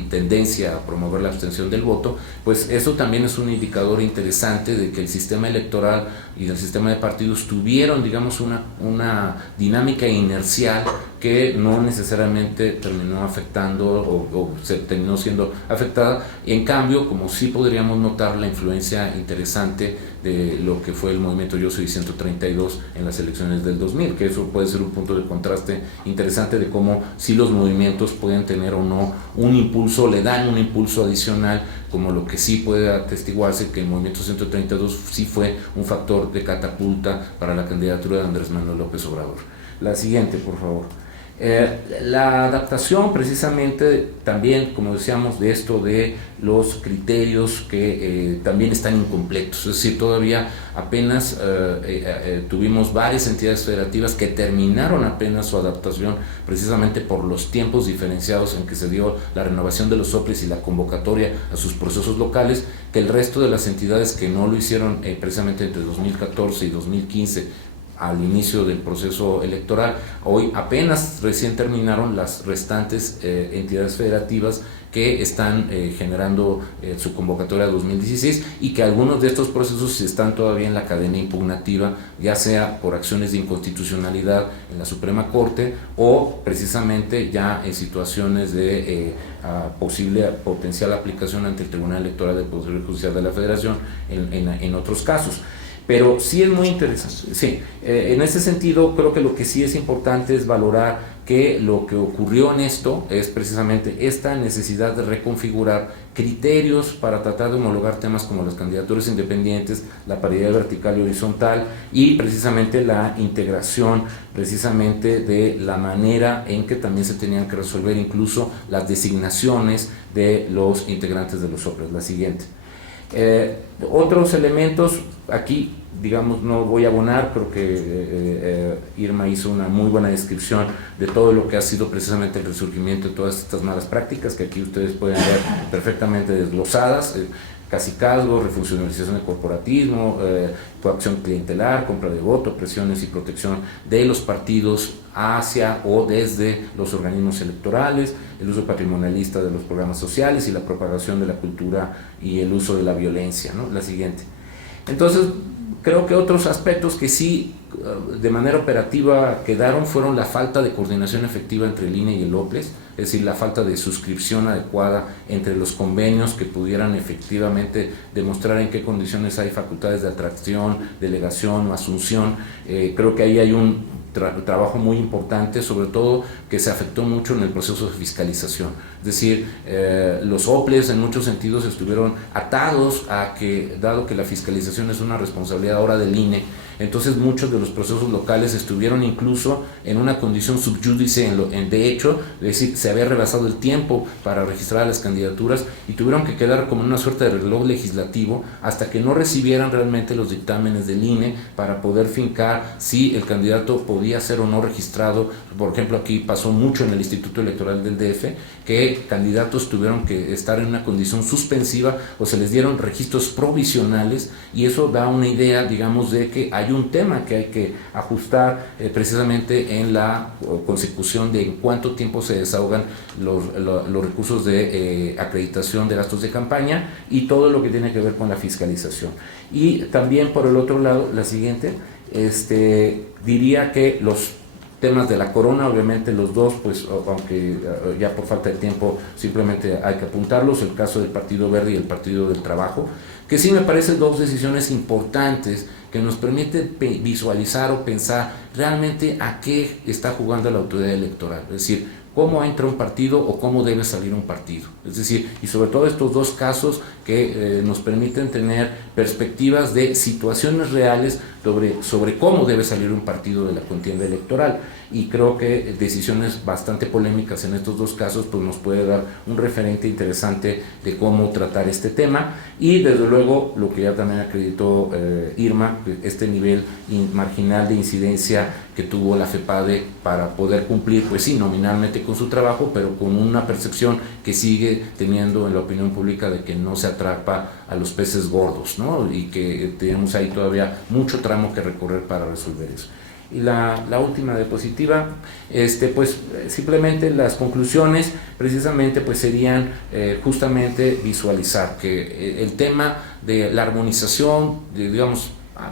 tendencia a promover la abstención del voto, pues eso también es un indicador interesante de que el sistema electoral y el sistema de partidos tuvieron, digamos, una dinámica inercial que no necesariamente terminó afectando o se terminó siendo afectada. En cambio, como sí podríamos notar la influencia interesante de lo que fue el movimiento Yo Soy 132 en las elecciones del 2000, que eso puede ser un punto de contraste interesante de cómo sí los movimientos pueden tener o no un impulso, le dan un impulso adicional, como lo que sí puede atestiguarse que el movimiento 132 sí fue un factor de catapulta para la candidatura de Andrés Manuel López Obrador. La siguiente, por favor. La adaptación precisamente también, como decíamos, de esto de los criterios que también están incompletos, es decir, todavía apenas tuvimos varias entidades federativas que terminaron apenas su adaptación precisamente por los tiempos diferenciados en que se dio la renovación de los soples y la convocatoria a sus procesos locales, que el resto de las entidades que no lo hicieron precisamente entre 2014 y 2015 al inicio del proceso electoral, hoy apenas recién terminaron las restantes entidades federativas que están generando su convocatoria 2016 y que algunos de estos procesos están todavía en la cadena impugnativa, ya sea por acciones de inconstitucionalidad en la Suprema Corte o precisamente ya en situaciones de potencial aplicación ante el Tribunal Electoral del Poder Judicial de la Federación en otros casos. Pero sí es muy interesante, sí, en ese sentido creo que lo que sí es importante es valorar que lo que ocurrió en esto es precisamente esta necesidad de reconfigurar criterios para tratar de homologar temas como las candidaturas independientes, la paridad vertical y horizontal y precisamente la integración precisamente de la manera en que también se tenían que resolver incluso las designaciones de los integrantes de los soples. La siguiente. Otros elementos, aquí digamos no voy a abonar, creo que Irma hizo una muy buena descripción de todo lo que ha sido precisamente el resurgimiento de todas estas malas prácticas que aquí ustedes pueden ver perfectamente desglosadas, cacicazgo, refuncionalización del corporatismo, coacción clientelar, compra de voto, presiones y protección de los partidos hacia o desde los organismos electorales, el uso patrimonialista de los programas sociales y la propagación de la cultura y el uso de la violencia, ¿no? La siguiente. Entonces, creo que otros aspectos que sí de manera operativa quedaron fueron la falta de coordinación efectiva entre el INE y el OPLES, es decir, la falta de suscripción adecuada entre los convenios que pudieran efectivamente demostrar en qué condiciones hay facultades de atracción, delegación o asunción. Creo que ahí hay un trabajo muy importante, sobre todo que se afectó mucho en el proceso de fiscalización. Es decir, los OPLES en muchos sentidos estuvieron atados a que, dado que la fiscalización es una responsabilidad ahora del INE, entonces muchos de los procesos locales estuvieron incluso en una condición sub judice, de hecho, es decir, se había rebasado el tiempo para registrar las candidaturas y tuvieron que quedar como una suerte de reloj legislativo hasta que no recibieran realmente los dictámenes del INE para poder fincar si el candidato podía ser o no registrado. Por ejemplo, aquí pasó mucho en el Instituto Electoral del DF, que candidatos tuvieron que estar en una condición suspensiva o se les dieron registros provisionales, y eso da una idea, digamos, de que hay un tema que hay que ajustar precisamente en la consecución de en cuánto tiempo se desahogan los recursos de acreditación de gastos de campaña y todo lo que tiene que ver con la fiscalización. Y también por el otro lado, la siguiente, diría que los temas de la corona, obviamente los dos, pues aunque ya por falta de tiempo simplemente hay que apuntarlos, el caso del Partido Verde y el Partido del Trabajo, que sí me parecen dos decisiones importantes que nos permiten visualizar o pensar realmente a qué está jugando la autoridad electoral, es decir, cómo entra un partido o cómo debe salir un partido. Es decir, y sobre todo estos dos casos que nos permiten tener perspectivas de situaciones reales sobre cómo debe salir un partido de la contienda electoral. Y creo que decisiones bastante polémicas en estos dos casos pues nos puede dar un referente interesante de cómo tratar este tema. Y desde luego, lo que ya también acreditó Irma, este nivel marginal de incidencia que tuvo la FEPADE para poder cumplir, pues sí, nominalmente con su trabajo, pero con una percepción que sigue teniendo en la opinión pública de que no se atrapa a los peces gordos, ¿no? Y que tenemos ahí todavía mucho tramo que recorrer para resolver eso. Y la última diapositiva, pues simplemente las conclusiones precisamente pues serían justamente visualizar que el tema de la armonización, digamos,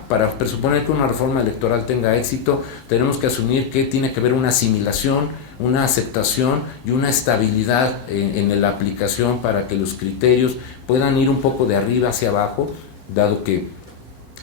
para presuponer que una reforma electoral tenga éxito, tenemos que asumir que tiene que haber una asimilación, una aceptación y una estabilidad en la aplicación para que los criterios puedan ir un poco de arriba hacia abajo, dado que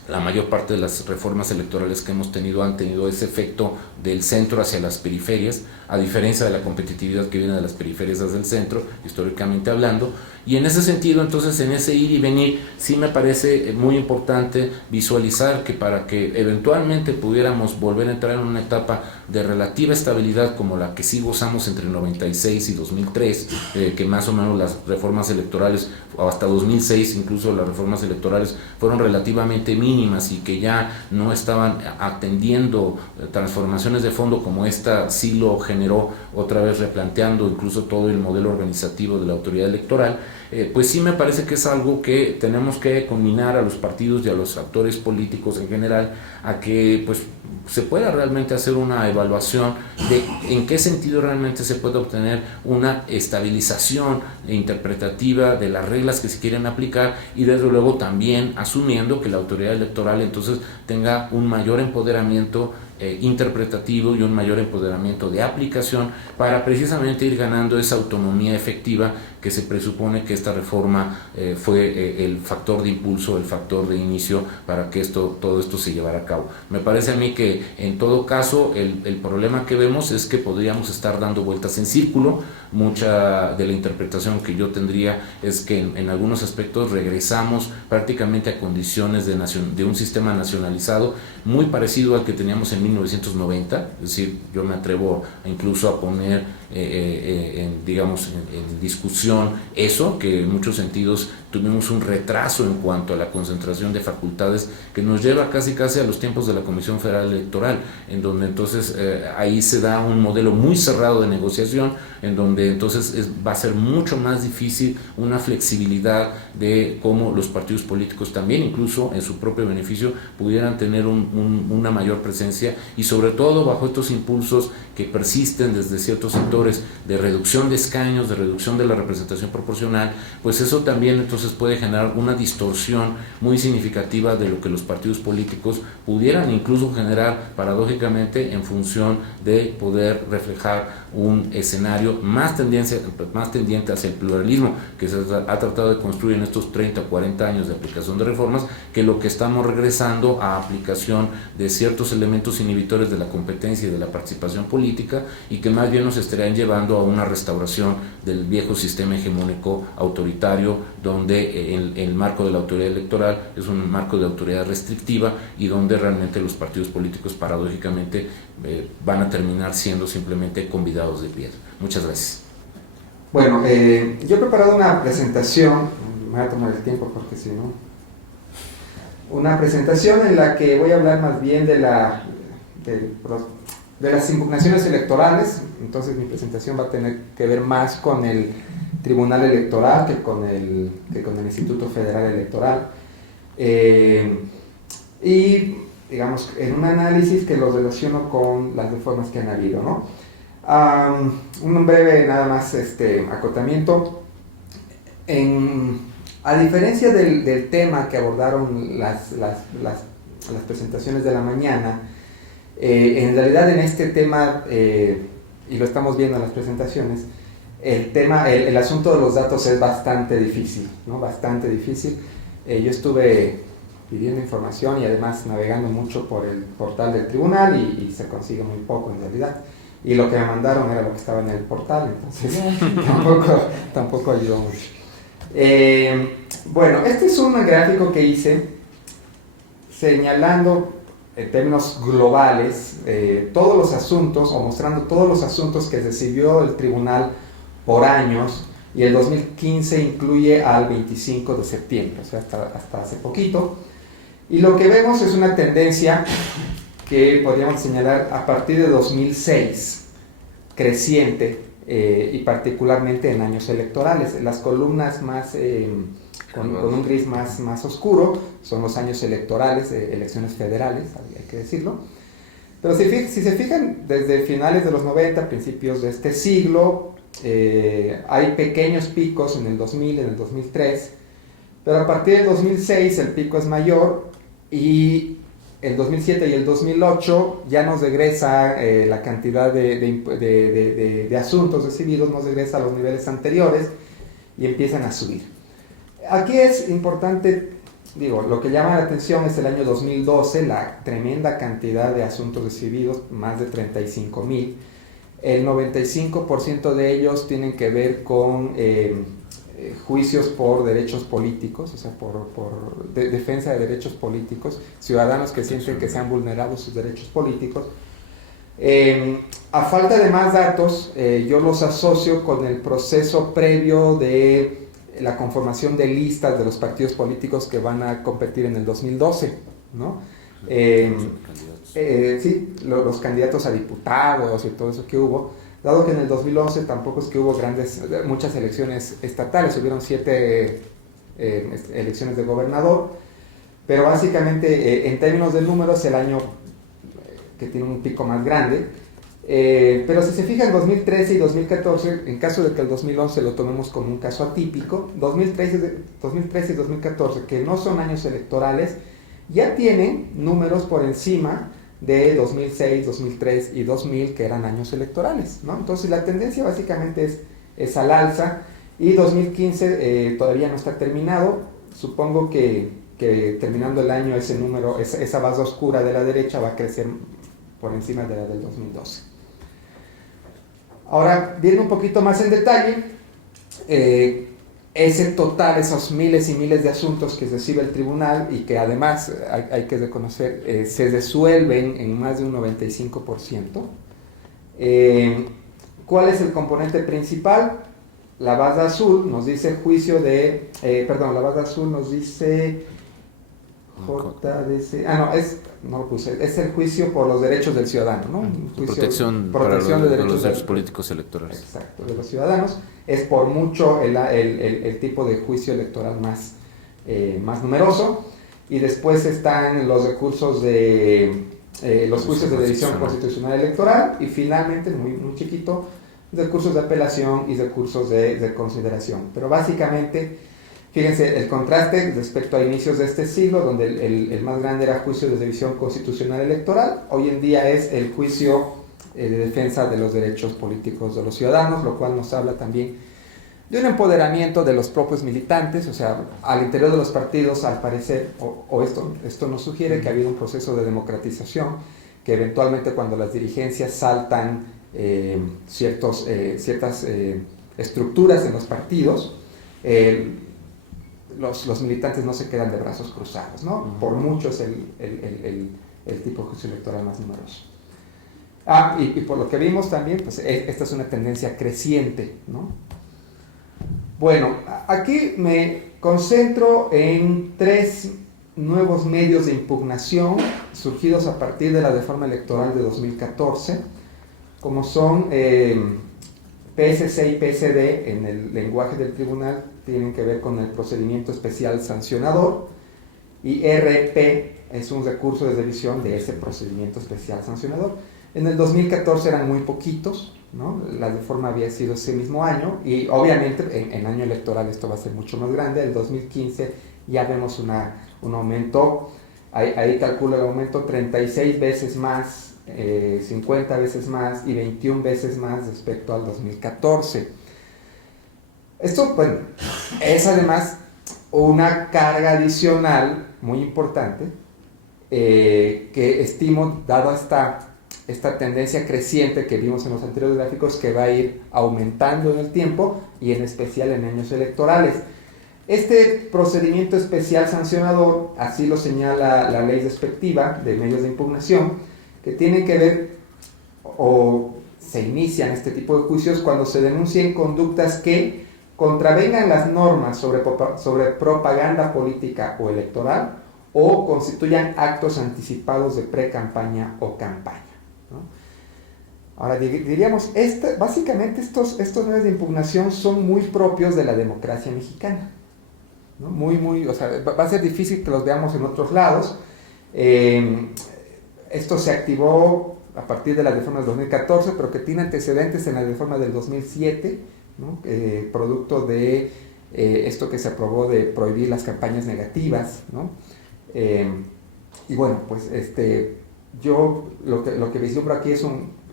la mayor parte de las reformas electorales que hemos tenido han tenido ese efecto del centro hacia las periferias, a diferencia de la competitividad que viene de las periferias hacia el centro, históricamente hablando. Y en ese sentido, entonces, en ese ir y venir, sí me parece muy importante visualizar que para que eventualmente pudiéramos volver a entrar en una etapa de relativa estabilidad como la que sí gozamos entre 96 y 2003, que más o menos las reformas electorales, o hasta 2006 incluso las reformas electorales fueron relativamente mínimas y que ya no estaban atendiendo transformaciones de fondo como esta sí lo generó, otra vez replanteando incluso todo el modelo organizativo de la autoridad electoral. Pues sí me parece que es algo que tenemos que combinar a los partidos y a los actores políticos en general a que pues se pueda realmente hacer una evaluación de en qué sentido realmente se puede obtener una estabilización interpretativa de las reglas que se quieren aplicar y desde luego también asumiendo que la autoridad electoral entonces tenga un mayor empoderamiento interpretativo y un mayor empoderamiento de aplicación para precisamente ir ganando esa autonomía efectiva que se presupone que esta reforma fue el factor de impulso, el factor de inicio para que todo esto se llevara a cabo. Me parece a mí que en todo caso el problema que vemos es que podríamos estar dando vueltas en círculo. Mucha de la interpretación que yo tendría es que en algunos aspectos regresamos prácticamente a condiciones de un sistema nacionalizado muy parecido al que teníamos en 1990, es decir, yo me atrevo incluso a poner en discusión eso, que en muchos sentidos tuvimos un retraso en cuanto a la concentración de facultades que nos lleva casi a los tiempos de la Comisión Federal Electoral, en donde entonces ahí se da un modelo muy cerrado de negociación, en donde entonces va a ser mucho más difícil una flexibilidad de cómo los partidos políticos también, incluso en su propio beneficio, pudieran tener una mayor presencia y sobre todo bajo estos impulsos que persisten desde ciertos sectores de reducción de escaños, de reducción de la representación proporcional, pues eso también entonces puede generar una distorsión muy significativa de lo que los partidos políticos pudieran incluso generar paradójicamente en función de poder reflejar un escenario más tendiente hacia el pluralismo que se ha tratado de construir en estos 30 o 40 años de aplicación de reformas, que lo que estamos regresando a aplicación de ciertos elementos inhibidores de la competencia y de la participación política y que más bien nos estarían llevando a una restauración del viejo sistema hegemónico autoritario donde el marco de la autoridad electoral es un marco de autoridad restrictiva y donde realmente los partidos políticos paradójicamente van a terminar siendo simplemente convidados de piedra. Muchas gracias. Bueno, yo he preparado una presentación, me voy a tomar el tiempo porque si no, una presentación en la que voy a hablar más bien de las impugnaciones electorales. Entonces mi presentación va a tener que ver más con el Tribunal Electoral que con el Instituto Federal Electoral. Y digamos, en un análisis que los relaciono con las reformas que han habido, ¿no? Un breve nada más acotamiento. A diferencia del tema que abordaron las presentaciones de la mañana, en realidad en este tema, y lo estamos viendo en las presentaciones, el asunto de los datos es bastante difícil, ¿no? Bastante difícil. Yo estuve pidiendo información y además navegando mucho por el portal del tribunal y se consigue muy poco en realidad. Y lo que me mandaron era lo que estaba en el portal, entonces tampoco ayudó mucho. Bueno, este es un gráfico que hice señalando en términos globales todos los asuntos, o mostrando todos los asuntos que recibió el tribunal por años, y el 2015 incluye al 25 de septiembre, o sea, hasta hace poquito. Y lo que vemos es una tendencia que podríamos señalar a partir de 2006, creciente, y particularmente en años electorales. Las columnas más con un gris más oscuro son los años electorales, elecciones federales, hay que decirlo. Pero si se fijan, desde finales de los 90, principios de este siglo, hay pequeños picos en el 2000, en el 2003, pero a partir del 2006 el pico es mayor, y el 2007 y el 2008 ya nos regresa la cantidad de asuntos recibidos, nos regresa a los niveles anteriores y empiezan a subir. Aquí es importante, lo que llama la atención es el año 2012, la tremenda cantidad de asuntos recibidos, más de 35,000. El 95% de ellos tienen que ver con juicios por derechos políticos, o sea, por defensa de derechos políticos, ciudadanos que sienten que se han vulnerado sus derechos políticos. A falta de más datos, yo los asocio con el proceso previo de la conformación de listas de los partidos políticos que van a competir en el 2012, ¿no? Sí, los candidatos a diputados y todo eso que hubo, dado que en el 2011 tampoco es que hubo muchas elecciones estatales, hubieron 7 elecciones de gobernador, pero básicamente en términos de números el año que tiene un pico más grande. Pero si se fijan, 2013 y 2014, en caso de que el 2011 lo tomemos como un caso atípico, 2013 y 2014, que no son años electorales, ya tienen números por encima de 2006, 2003 y 2000, que eran años electorales, ¿no? Entonces la tendencia básicamente es al alza, y 2015 todavía no está terminado. Supongo que terminando el año ese número, esa base oscura de la derecha va a crecer por encima de la del 2012. Ahora, viendo un poquito más en detalle, ese total, esos miles y miles de asuntos que recibe el tribunal y que además, hay que reconocer, se resuelven en más de un 95%. ¿Cuál es el componente principal? La barra azul nos dice la barra azul nos dice JDC, es el juicio por los derechos del ciudadano, ¿no? Protección de derechos derechos políticos electorales. Exacto, de los ciudadanos. Es por mucho el tipo de juicio electoral más numeroso. Y después están los recursos los juicios de revisión constitucional electoral, y finalmente, muy, muy chiquito, recursos de apelación y recursos de reconsideración. Pero básicamente, fíjense el contraste respecto a inicios de este siglo, donde el más grande era juicio de revisión constitucional electoral. Hoy en día es el juicio de defensa de los derechos políticos de los ciudadanos, lo cual nos habla también de un empoderamiento de los propios militantes, o sea, al interior de los partidos, al parecer, esto nos sugiere que ha habido un proceso de democratización, que eventualmente cuando las dirigencias saltan ciertas estructuras en los partidos, los militantes no se quedan de brazos cruzados, ¿no? Por mucho es el tipo de juicio electoral más numeroso. Y por lo que vimos también, pues esta es una tendencia creciente, ¿no? Bueno, aquí me concentro en 3 nuevos medios de impugnación surgidos a partir de la reforma electoral de 2014, como son PSC y PSD en el lenguaje del tribunal, tienen que ver con el procedimiento especial sancionador, y RP es un recurso de revisión de ese procedimiento especial sancionador. En el 2014 eran muy poquitos, ¿no? La reforma había sido ese mismo año y obviamente en año electoral esto va a ser mucho más grande. El 2015 ya vemos un aumento, ahí calcula el aumento 36 veces más, 50 veces más y 21 veces más respecto al 2014. Esto, bueno, es además una carga adicional muy importante que estimo, dado esta tendencia creciente que vimos en los anteriores gráficos, que va a ir aumentando en el tiempo y en especial en años electorales. Este procedimiento especial sancionador, así lo señala la ley respectiva de medios de impugnación, que tiene que ver o se inician este tipo de juicios cuando se denuncien conductas que contravengan las normas sobre propaganda política o electoral o constituyan actos anticipados de pre-campaña o campaña, ¿no? Ahora diríamos, básicamente estos medios de impugnación son muy propios de la democracia mexicana, ¿no? O sea, va a ser difícil que los veamos en otros lados. Esto se activó a partir de la reforma del 2014, pero que tiene antecedentes en la reforma del 2007, ¿no? Producto de esto que se aprobó de prohibir las campañas negativas, ¿no? Y bueno, pues yo lo que vislumbro aquí es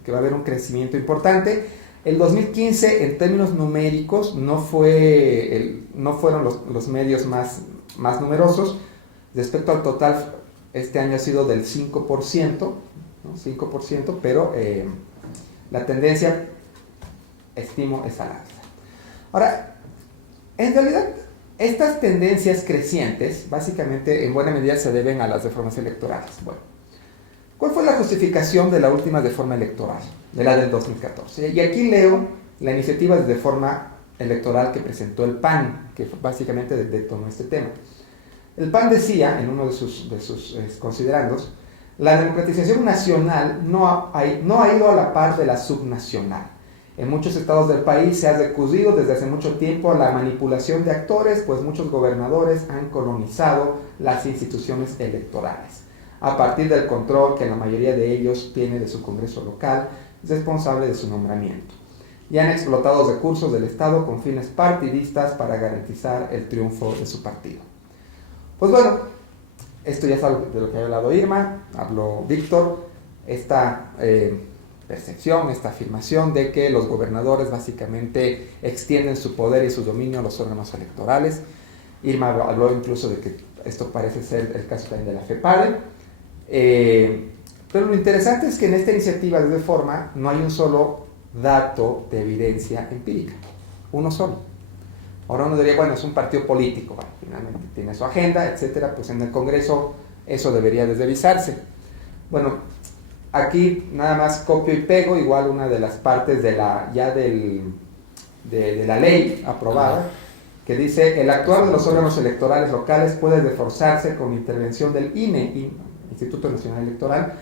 que va a haber un crecimiento importante. El 2015, en términos numéricos, no fueron los medios más numerosos. Respecto al total, este año ha sido del 5%, ¿no? 5%, pero la tendencia, estimo, es al alza. Ahora, en realidad, estas tendencias crecientes, básicamente, en buena medida se deben a las reformas electorales. Bueno, ¿cuál fue la justificación de la última reforma electoral, de la del 2014? Y aquí leo la iniciativa de reforma electoral que presentó el PAN, que básicamente detonó este tema. El PAN decía, en uno de sus considerandos, la democratización nacional no ha ido a la par de la subnacional. En muchos estados del país se ha recurrido desde hace mucho tiempo a la manipulación de actores, pues muchos gobernadores han colonizado las instituciones electorales, a partir del control que la mayoría de ellos tiene de su Congreso local, responsable de su nombramiento, y han explotado recursos del Estado con fines partidistas para garantizar el triunfo de su partido. Pues bueno, esto ya es algo de lo que ha hablado Irma, habló Víctor, esta percepción, esta afirmación de que los gobernadores básicamente extienden su poder y su dominio a los órganos electorales. Irma habló incluso de que esto parece ser el caso también de la FEPADE. Pero lo interesante es que en esta iniciativa de reforma no hay un solo dato de evidencia empírica, uno solo. Ahora uno diría, bueno, es un partido político, bueno, finalmente tiene su agenda, etcétera, pues en el Congreso eso debería de revisarse. Bueno, aquí nada más copio y pego, igual una de las partes de la ley aprobada, que dice: el actuar de los órganos electorales locales puede reforzarse con intervención del INE, Instituto Nacional Electoral,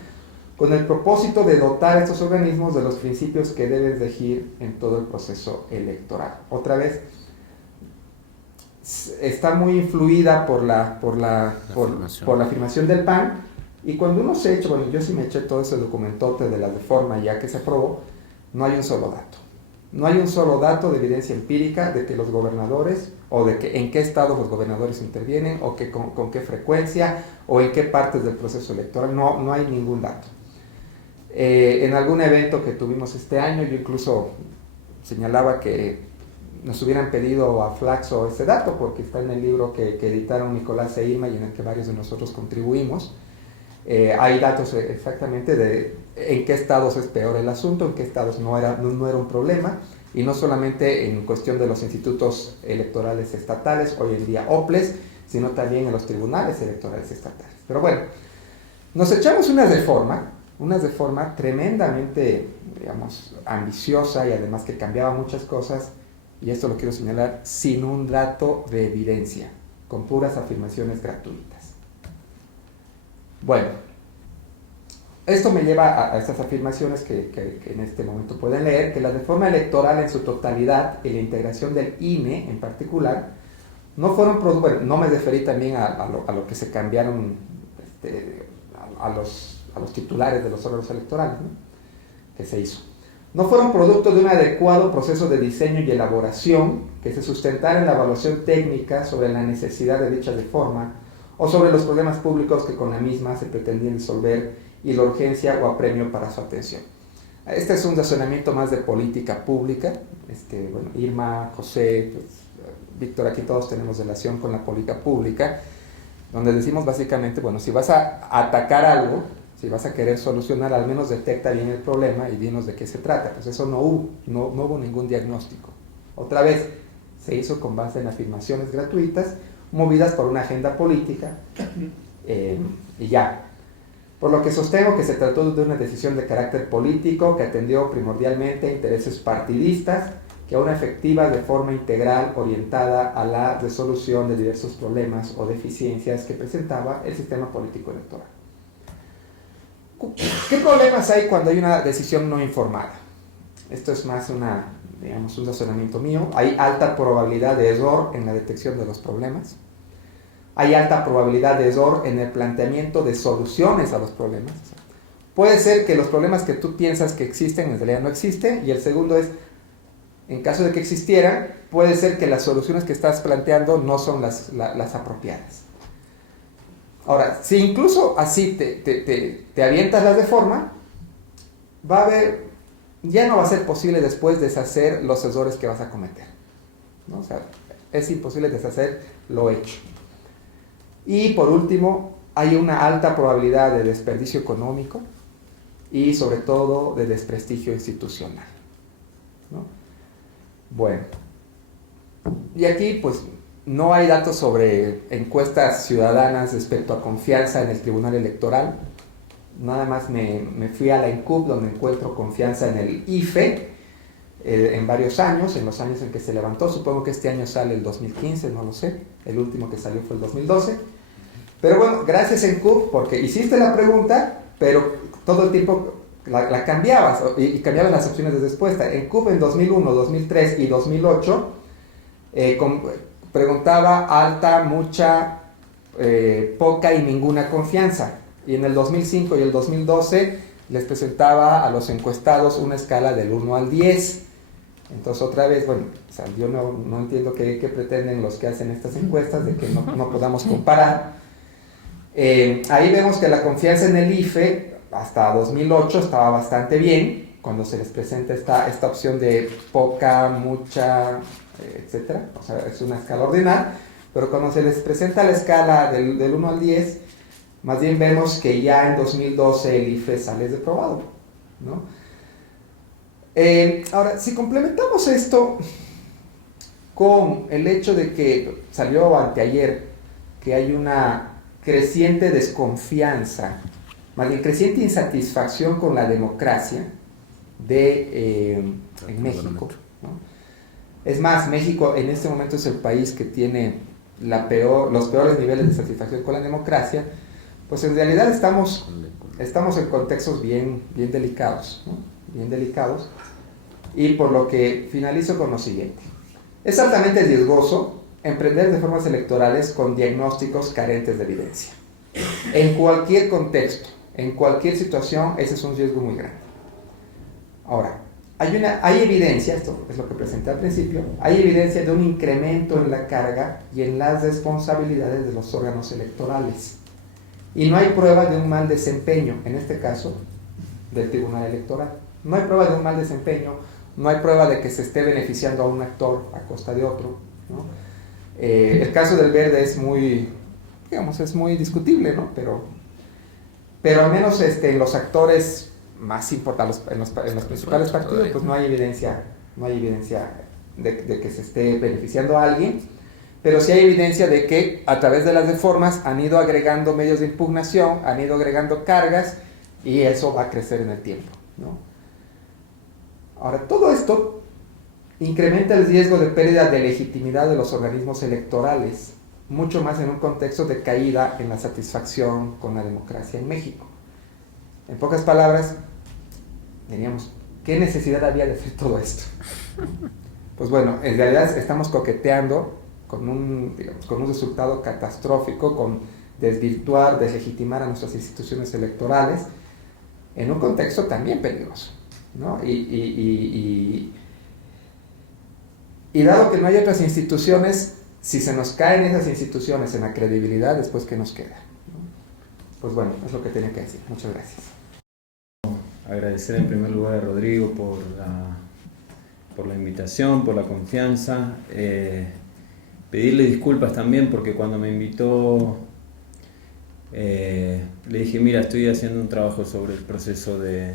con el propósito de dotar a estos organismos de los principios que deben regir en todo el proceso electoral. Otra vez, está muy influida por la afirmación del PAN, y cuando uno se echa, bueno, yo sí me eché todo ese documentote de la reforma ya que se aprobó, no hay un solo dato. No hay un solo dato de evidencia empírica de que los gobernadores, o de que en qué estados los gobernadores intervienen, o que con qué frecuencia, o en qué partes del proceso electoral. No hay ningún dato. En algún evento que tuvimos este año, yo incluso señalaba que nos hubieran pedido a Flaxo ese dato, porque está en el libro que editaron Nicolás e Irma y en el que varios de nosotros contribuimos. Hay datos exactamente de en qué estados es peor el asunto, en qué estados no era un problema, y no solamente en cuestión de los institutos electorales estatales, hoy en día OPLES, sino también en los tribunales electorales estatales. Pero bueno, nos echamos una reforma tremendamente, digamos, ambiciosa, y además que cambiaba muchas cosas, y esto lo quiero señalar, sin un dato de evidencia, con puras afirmaciones gratuitas. Bueno, esto me lleva a estas afirmaciones que en este momento pueden leer, que la reforma electoral en su totalidad y la integración del INE en particular no fueron, bueno, no me referí también a lo que se cambiaron a los titulares de los órganos electorales, ¿no? Que se hizo. No fueron producto de un adecuado proceso de diseño y elaboración que se sustentara en la evaluación técnica sobre la necesidad de dicha reforma o sobre los problemas públicos que con la misma se pretendían disolver y la urgencia o apremio para su atención. Este es un razonamiento más de política pública. Bueno, Irma, José, pues, Víctor, aquí todos tenemos relación con la política pública, donde decimos básicamente, bueno, si vas a atacar algo, si vas a querer solucionar, al menos detecta bien el problema y dinos de qué se trata. Pues eso no hubo ningún diagnóstico. Otra vez, se hizo con base en afirmaciones gratuitas, movidas por una agenda política, y ya. Por lo que sostengo que se trató de una decisión de carácter político que atendió primordialmente a intereses partidistas, que a una efectiva de forma integral orientada a la resolución de diversos problemas o deficiencias que presentaba el sistema político electoral. ¿Qué problemas hay cuando hay una decisión no informada? Esto es más un razonamiento mío. Hay alta probabilidad de error en la detección de los problemas. Hay alta probabilidad de error en el planteamiento de soluciones a los problemas. Puede ser que los problemas que tú piensas que existen en realidad no existen, y el segundo es, en caso de que existieran, puede ser que las soluciones que estás planteando no son las apropiadas. Ahora, si incluso así te avientas la reforma, ya no va a ser posible después deshacer los errores que vas a cometer, ¿no? O sea, es imposible deshacer lo hecho. Y por último, hay una alta probabilidad de desperdicio económico y sobre todo de desprestigio institucional, ¿no? Bueno, y aquí pues no hay datos sobre encuestas ciudadanas respecto a confianza en el Tribunal Electoral. Nada más me fui a la ENCUP, donde encuentro confianza en el IFE, en varios años, en los años en que se levantó. Supongo que este año sale el 2015, no lo sé. El último que salió fue el 2012. Pero bueno, gracias ENCUP, porque hiciste la pregunta, pero todo el tiempo la cambiabas, y cambiabas las opciones de respuesta. ENCUP en 2001, 2003 y 2008 preguntaba alta, mucha, poca y ninguna confianza. Y en el 2005 y el 2012 les presentaba a los encuestados una escala del 1 al 10. Entonces otra vez, bueno, o sea, yo no entiendo qué pretenden los que hacen estas encuestas, de que no podamos comparar. Ahí vemos que la confianza en el IFE hasta 2008 estaba bastante bien, cuando se les presenta esta opción de poca, mucha, etcétera. O sea, es una escala ordinal, pero cuando se les presenta la escala del 1 al 10, más bien vemos que ya en 2012 el IFE sale reprobado, ¿no? Ahora, si complementamos esto con el hecho de que salió anteayer que hay una creciente desconfianza, más bien creciente insatisfacción con la democracia en México, ¿no? Es más, México en este momento es el país que tiene los peores niveles de satisfacción con la democracia. Pues en realidad estamos en contextos bien delicados, ¿no? Bien delicados, y por lo que finalizo con lo siguiente. Es altamente riesgoso emprender reformas electorales con diagnósticos carentes de evidencia. En cualquier contexto, en cualquier situación, ese es un riesgo muy grande. Ahora, hay evidencia, esto es lo que presenté al principio, hay evidencia de un incremento en la carga y en las responsabilidades de los órganos electorales. Y no hay prueba de un mal desempeño, en este caso, del Tribunal Electoral. No hay prueba de un mal desempeño, no hay prueba de que se esté beneficiando a un actor a costa de otro, ¿no? El caso del Verde es muy discutible, ¿no? Pero al menos en los actores más importantes, en los principales partidos, pues no hay evidencia de que se esté beneficiando a alguien. Pero sí hay evidencia de que a través de las reformas han ido agregando medios de impugnación, han ido agregando cargas, y eso va a crecer en el tiempo, ¿no? Ahora, todo esto incrementa el riesgo de pérdida de legitimidad de los organismos electorales, mucho más en un contexto de caída en la satisfacción con la democracia en México. En pocas palabras, diríamos, ¿qué necesidad había de hacer todo esto? Pues bueno, en realidad estamos coqueteando con un resultado catastrófico, con desvirtuar, deslegitimar a nuestras instituciones electorales en un contexto también peligroso, ¿no? Y dado que no hay otras instituciones, si se nos caen esas instituciones en la credibilidad, después ¿qué nos queda? ¿No? Pues bueno, es lo que tenía que decir. Muchas gracias. Agradecer en primer lugar a Rodrigo por la invitación, por la confianza. Pedirle disculpas también porque cuando me invitó le dije, mira, estoy haciendo un trabajo sobre el proceso de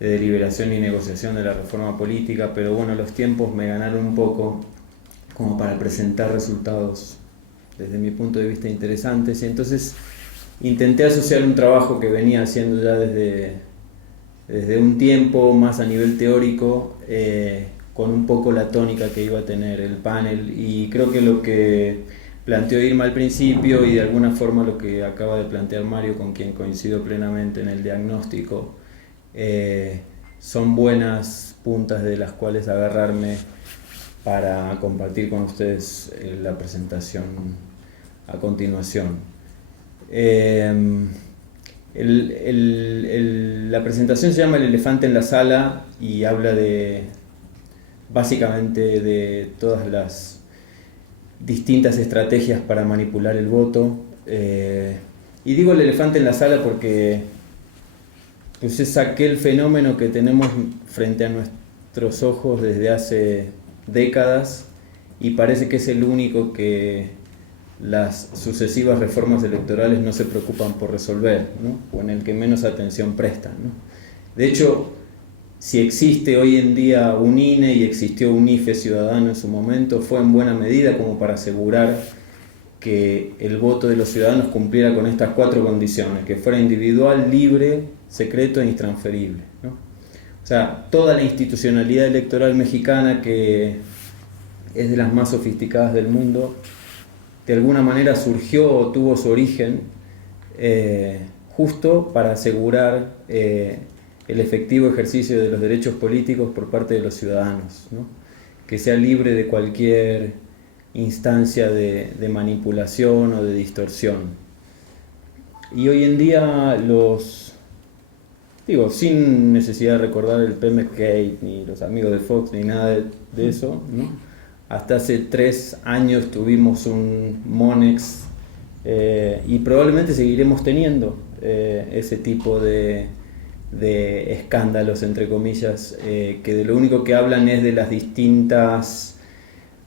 deliberación y negociación de la reforma política, pero bueno, los tiempos me ganaron un poco como para presentar resultados desde mi punto de vista interesantes, y entonces intenté asociar un trabajo que venía haciendo ya desde un tiempo más a nivel teórico con un poco la tónica que iba a tener el panel, y creo que lo que planteó Irma al principio y de alguna forma lo que acaba de plantear Mario, con quien coincido plenamente en el diagnóstico, son buenas puntas de las cuales agarrarme para compartir con ustedes la presentación a continuación. La presentación se llama El elefante en la sala y habla básicamente de todas las distintas estrategias para manipular el voto. Y digo el elefante en la sala porque pues es aquel fenómeno que tenemos frente a nuestros ojos desde hace décadas y parece que es el único que las sucesivas reformas electorales no se preocupan por resolver, ¿no? O en el que menos atención prestan, ¿no? De hecho, si existe hoy en día un INE y existió un IFE ciudadano en su momento, fue en buena medida como para asegurar que el voto de los ciudadanos cumpliera con estas 4 condiciones, que fuera individual, libre, secreto e intransferible, ¿no? O sea, toda la institucionalidad electoral mexicana, que es de las más sofisticadas del mundo, de alguna manera surgió o tuvo su origen justo para asegurar el efectivo ejercicio de los derechos políticos por parte de los ciudadanos, ¿no? Que sea libre de cualquier instancia de manipulación o de distorsión. Y hoy en día sin necesidad de recordar el Pemex Gate, ni los amigos de Fox, ni nada de eso, ¿no? Hasta hace 3 años tuvimos un Monex y probablemente seguiremos teniendo ese tipo de escándalos, entre comillas, que de lo único que hablan es de las distintas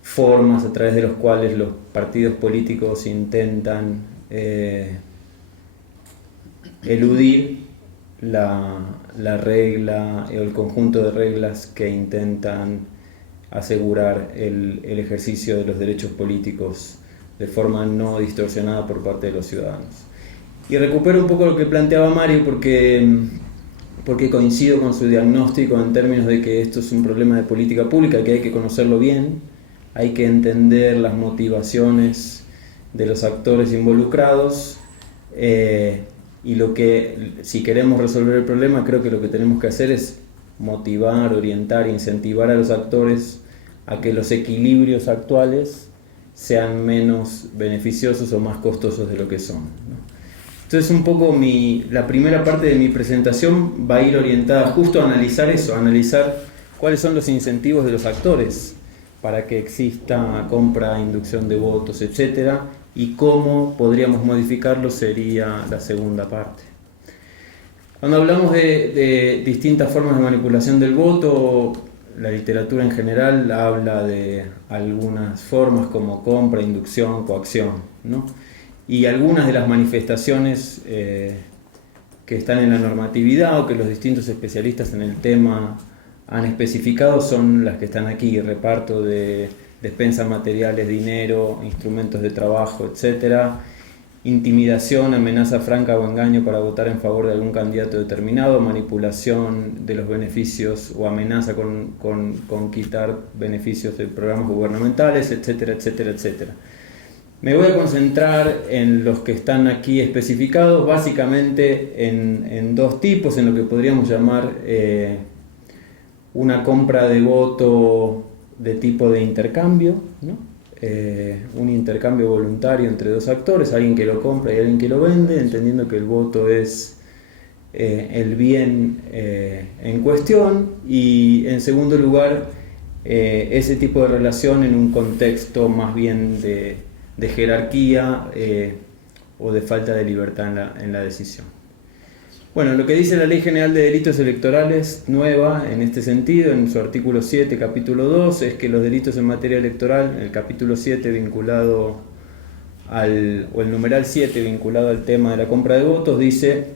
formas a través de las cuales los partidos políticos intentan eludir la regla o el conjunto de reglas que intentan asegurar el ejercicio de los derechos políticos de forma no distorsionada por parte de los ciudadanos. Y recupero un poco lo que planteaba Mario porque coincido con su diagnóstico en términos de que esto es un problema de política pública, que hay que conocerlo bien, hay que entender las motivaciones de los actores involucrados, y si queremos resolver el problema, creo que lo que tenemos que hacer es motivar, orientar, incentivar a los actores a que los equilibrios actuales sean menos beneficiosos o más costosos de lo que son, ¿no? Entonces un poco la primera parte de mi presentación va a ir orientada justo a analizar eso, a analizar cuáles son los incentivos de los actores para que exista compra, inducción de votos, etc. Y cómo podríamos modificarlo sería la segunda parte. Cuando hablamos de distintas formas de manipulación del voto, la literatura en general habla de algunas formas como compra, inducción, coacción, ¿no? Y algunas de las manifestaciones que están en la normatividad o que los distintos especialistas en el tema han especificado son las que están aquí: reparto de despensas materiales, dinero, instrumentos de trabajo, etcétera, intimidación, amenaza franca o engaño para votar en favor de algún candidato determinado, manipulación de los beneficios o amenaza con quitar beneficios de programas gubernamentales, etcétera, etcétera, etcétera. Me voy a concentrar en los que están aquí especificados, básicamente en 2 tipos, en lo que podríamos llamar una compra de voto de tipo de intercambio, ¿no? un intercambio voluntario entre dos actores, alguien que lo compra y alguien que lo vende, entendiendo que el voto es el bien en cuestión, y en segundo lugar ese tipo de relación en un contexto más bien de jerarquía o de falta de libertad en la decisión. Bueno, lo que dice la Ley General de Delitos Electorales, nueva en este sentido, en su artículo 7, capítulo 2, es que los delitos en materia electoral, en el capítulo 7 vinculado o el numeral 7 vinculado al tema de la compra de votos, dice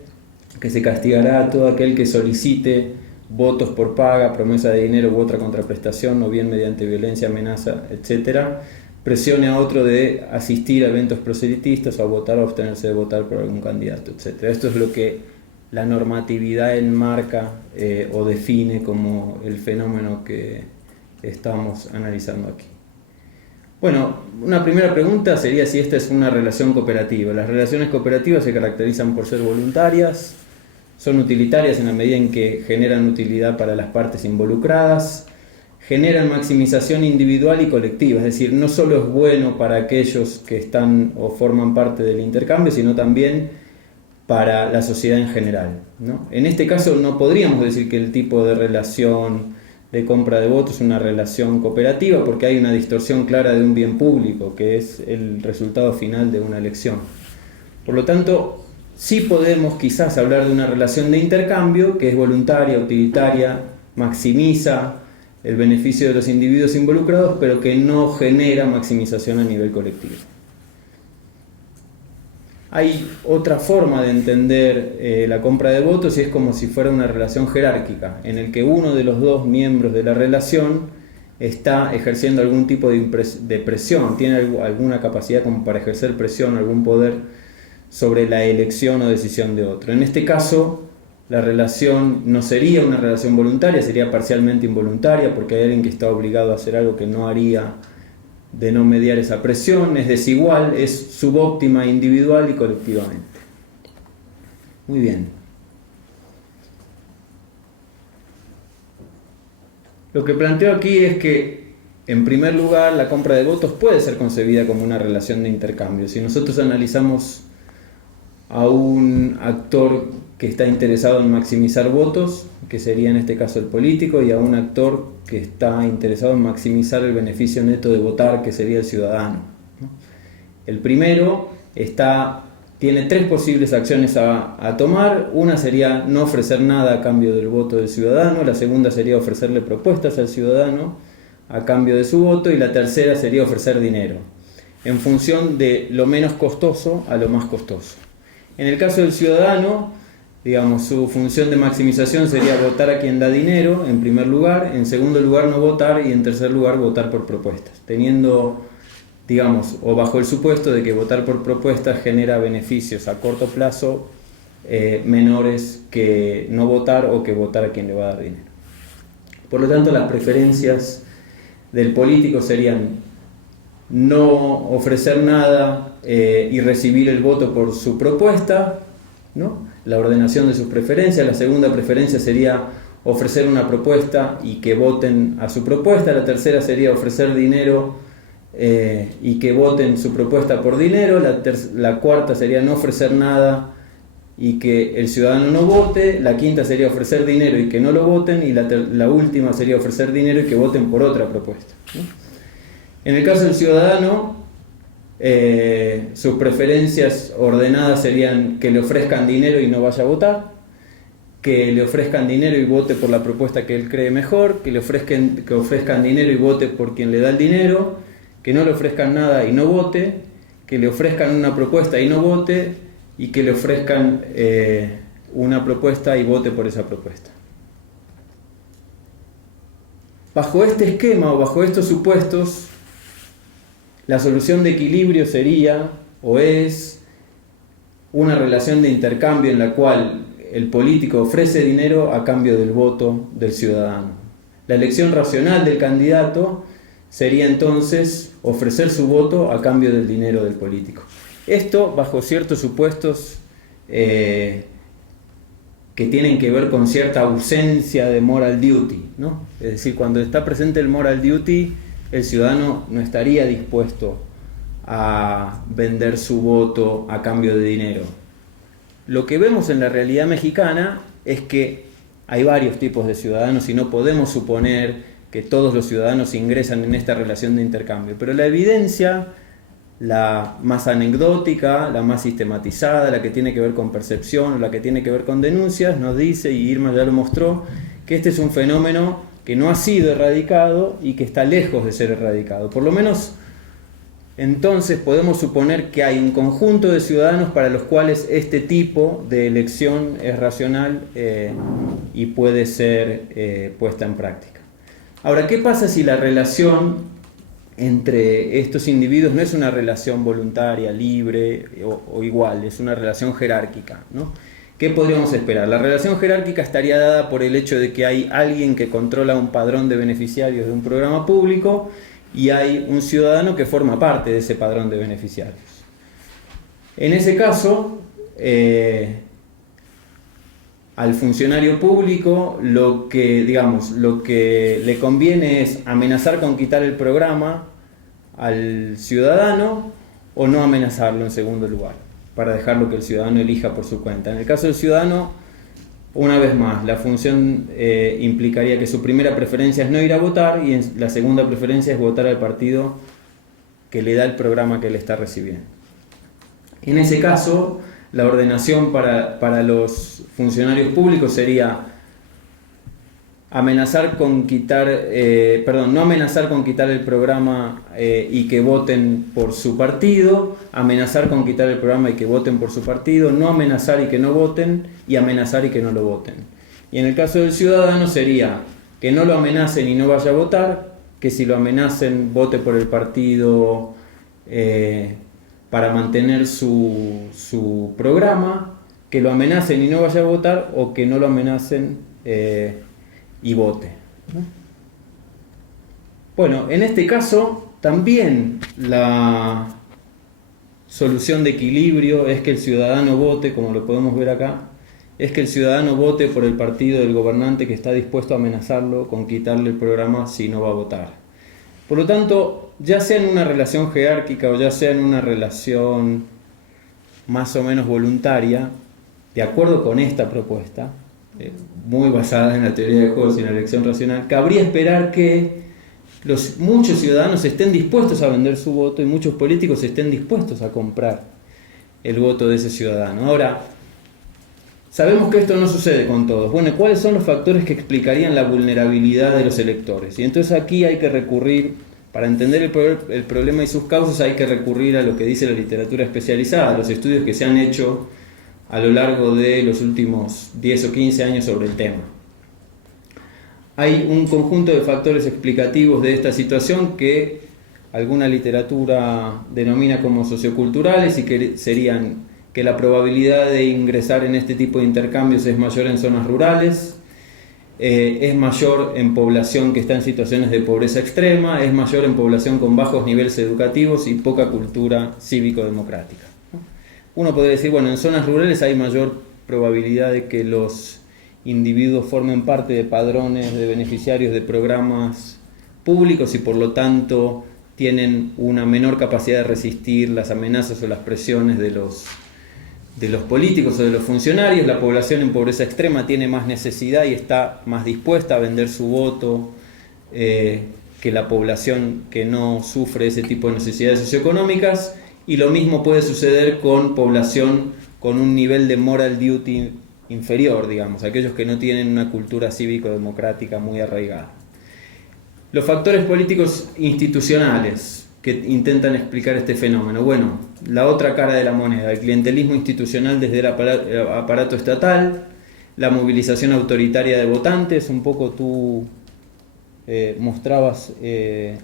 que se castigará a todo aquel que solicite votos por paga, promesa de dinero u otra contraprestación, o bien mediante violencia, amenaza, etcétera, presione a otro de asistir a eventos proselitistas o a votar o abstenerse de votar por algún candidato, etcétera. Esto es lo que la normatividad enmarca o define como el fenómeno que estamos analizando aquí. Bueno, una primera pregunta sería si esta es una relación cooperativa. Las relaciones cooperativas se caracterizan por ser voluntarias, son utilitarias en la medida en que generan utilidad para las partes involucradas, generan maximización individual y colectiva, es decir, no solo es bueno para aquellos que están o forman parte del intercambio, sino también para la sociedad en general, ¿no? En este caso no podríamos decir que el tipo de relación de compra de votos es una relación cooperativa, porque hay una distorsión clara de un bien público, que es el resultado final de una elección. Por lo tanto, sí podemos quizás hablar de una relación de intercambio que es voluntaria, utilitaria, maximiza el beneficio de los individuos involucrados, pero que no genera maximización a nivel colectivo. Hay otra forma de entender la compra de votos, y es como si fuera una relación jerárquica, en el que uno de los dos miembros de la relación está ejerciendo algún tipo de presión, tiene alguna capacidad como para ejercer presión, algún poder sobre la elección o decisión de otro. En este caso, la relación no sería una relación voluntaria, sería parcialmente involuntaria, porque hay alguien que está obligado a hacer algo que no haría de no mediar esa presión, es desigual, es subóptima individual y colectivamente. Muy bien. Lo que planteo aquí es que, en primer lugar, la compra de votos puede ser concebida como una relación de intercambio. Si nosotros analizamos a un actor que está interesado en maximizar votos, que sería en este caso el político, y a un actor que está interesado en maximizar el beneficio neto de votar, que sería el ciudadano, ¿no? El primero tiene tres posibles acciones a tomar. Una sería no ofrecer nada a cambio del voto del ciudadano, la segunda sería ofrecerle propuestas al ciudadano a cambio de su voto, y la tercera sería ofrecer dinero, en función de lo menos costoso a lo más costoso. En el caso del ciudadano, digamos, su función de maximización sería votar a quien da dinero, en primer lugar; en segundo lugar, no votar; y en tercer lugar, votar por propuestas, teniendo, digamos, o bajo el supuesto de que votar por propuestas genera beneficios a corto plazo menores que no votar, o que votar a quien le va a dar dinero. Por lo tanto, las preferencias del político serían no ofrecer nada y recibir el voto por su propuesta, ¿no? La ordenación de sus preferencias. La segunda preferencia sería ofrecer una propuesta y que voten a su propuesta. La tercera sería ofrecer dinero y que voten su propuesta por dinero. La cuarta sería no ofrecer nada y que el ciudadano no vote. La quinta sería ofrecer dinero y que no lo voten. Y la última sería ofrecer dinero y que voten por otra propuesta, ¿no? En el caso del ciudadano, sus preferencias ordenadas serían que le ofrezcan dinero y no vaya a votar, que le ofrezcan dinero y vote por la propuesta que él cree mejor, que ofrezcan dinero y vote por quien le da el dinero, que no le ofrezcan nada y no vote, que le ofrezcan una propuesta y no vote, y que le ofrezcan una propuesta y vote por esa propuesta. Bajo este esquema, o bajo estos supuestos, la solución de equilibrio sería, o es, una relación de intercambio en la cual el político ofrece dinero a cambio del voto del ciudadano. La elección racional del candidato sería entonces ofrecer su voto a cambio del dinero del político. Esto bajo ciertos supuestos que tienen que ver con cierta ausencia de moral duty, ¿no? Es decir, cuando está presente el moral duty, el ciudadano no estaría dispuesto a vender su voto a cambio de dinero. Lo que vemos en la realidad mexicana es que hay varios tipos de ciudadanos y no podemos suponer que todos los ciudadanos ingresan en esta relación de intercambio. Pero la evidencia, la más anecdótica, la más sistematizada, la que tiene que ver con percepción, la que tiene que ver con denuncias, nos dice, y Irma ya lo mostró, que este es un fenómeno que no ha sido erradicado y que está lejos de ser erradicado. Por lo menos, entonces podemos suponer que hay un conjunto de ciudadanos para los cuales este tipo de elección es racional y puede ser puesta en práctica. Ahora, ¿qué pasa si la relación entre estos individuos no es una relación voluntaria, libre o igual, es una relación jerárquica, ¿no? ¿Qué podríamos esperar? La relación jerárquica estaría dada por el hecho de que hay alguien que controla un padrón de beneficiarios de un programa público y hay un ciudadano que forma parte de ese padrón de beneficiarios. En ese caso, al funcionario público lo que le conviene es amenazar con quitar el programa al ciudadano o no amenazarlo en segundo lugar, para dejarlo que el ciudadano elija por su cuenta. En el caso del ciudadano, una vez más, la función implicaría que su primera preferencia es no ir a votar y la segunda preferencia es votar al partido que le da el programa que le está recibiendo. En ese caso, la ordenación para los funcionarios públicos sería no amenazar con quitar el programa y que voten por su partido, amenazar con quitar el programa y que voten por su partido, no amenazar y que no voten, y amenazar y que no lo voten. Y en el caso del ciudadano sería que no lo amenacen y no vaya a votar, que si lo amenacen vote por el partido para mantener su programa, que lo amenacen y no vaya a votar, o que no lo amenacen y vote, ¿no? Bueno, en este caso también la solución de equilibrio es que el ciudadano vote, como lo podemos ver acá, es que el ciudadano vote por el partido del gobernante que está dispuesto a amenazarlo con quitarle el programa si no va a votar. Por lo tanto, ya sea en una relación jerárquica o ya sea en una relación más o menos voluntaria, de acuerdo con esta propuesta, muy basada en la teoría de juegos y en la elección racional, cabría esperar que muchos ciudadanos estén dispuestos a vender su voto y muchos políticos estén dispuestos a comprar el voto de ese ciudadano. Ahora, sabemos que esto no sucede con todos. Bueno, ¿cuáles son los factores que explicarían la vulnerabilidad de los electores? Y entonces aquí hay que recurrir, para entender el problema y sus causas, hay que recurrir a lo que dice la literatura especializada, a los estudios que se han hecho a lo largo de los últimos 10 o 15 años sobre el tema. Hay un conjunto de factores explicativos de esta situación que alguna literatura denomina como socioculturales y que serían que la probabilidad de ingresar en este tipo de intercambios es mayor en zonas rurales, es mayor en población que está en situaciones de pobreza extrema, es mayor en población con bajos niveles educativos y poca cultura cívico-democrática. Uno podría decir, bueno, en zonas rurales hay mayor probabilidad de que los individuos formen parte de padrones de beneficiarios de programas públicos y por lo tanto tienen una menor capacidad de resistir las amenazas o las presiones de los políticos o de los funcionarios. La población en pobreza extrema tiene más necesidad y está más dispuesta a vender su voto que la población que no sufre ese tipo de necesidades socioeconómicas. Y lo mismo puede suceder con población con un nivel de moral duty inferior, digamos, aquellos que no tienen una cultura cívico-democrática muy arraigada. Los factores políticos institucionales que intentan explicar este fenómeno. Bueno, la otra cara de la moneda, el clientelismo institucional desde el aparato estatal, la movilización autoritaria de votantes, un poco tú mostrabas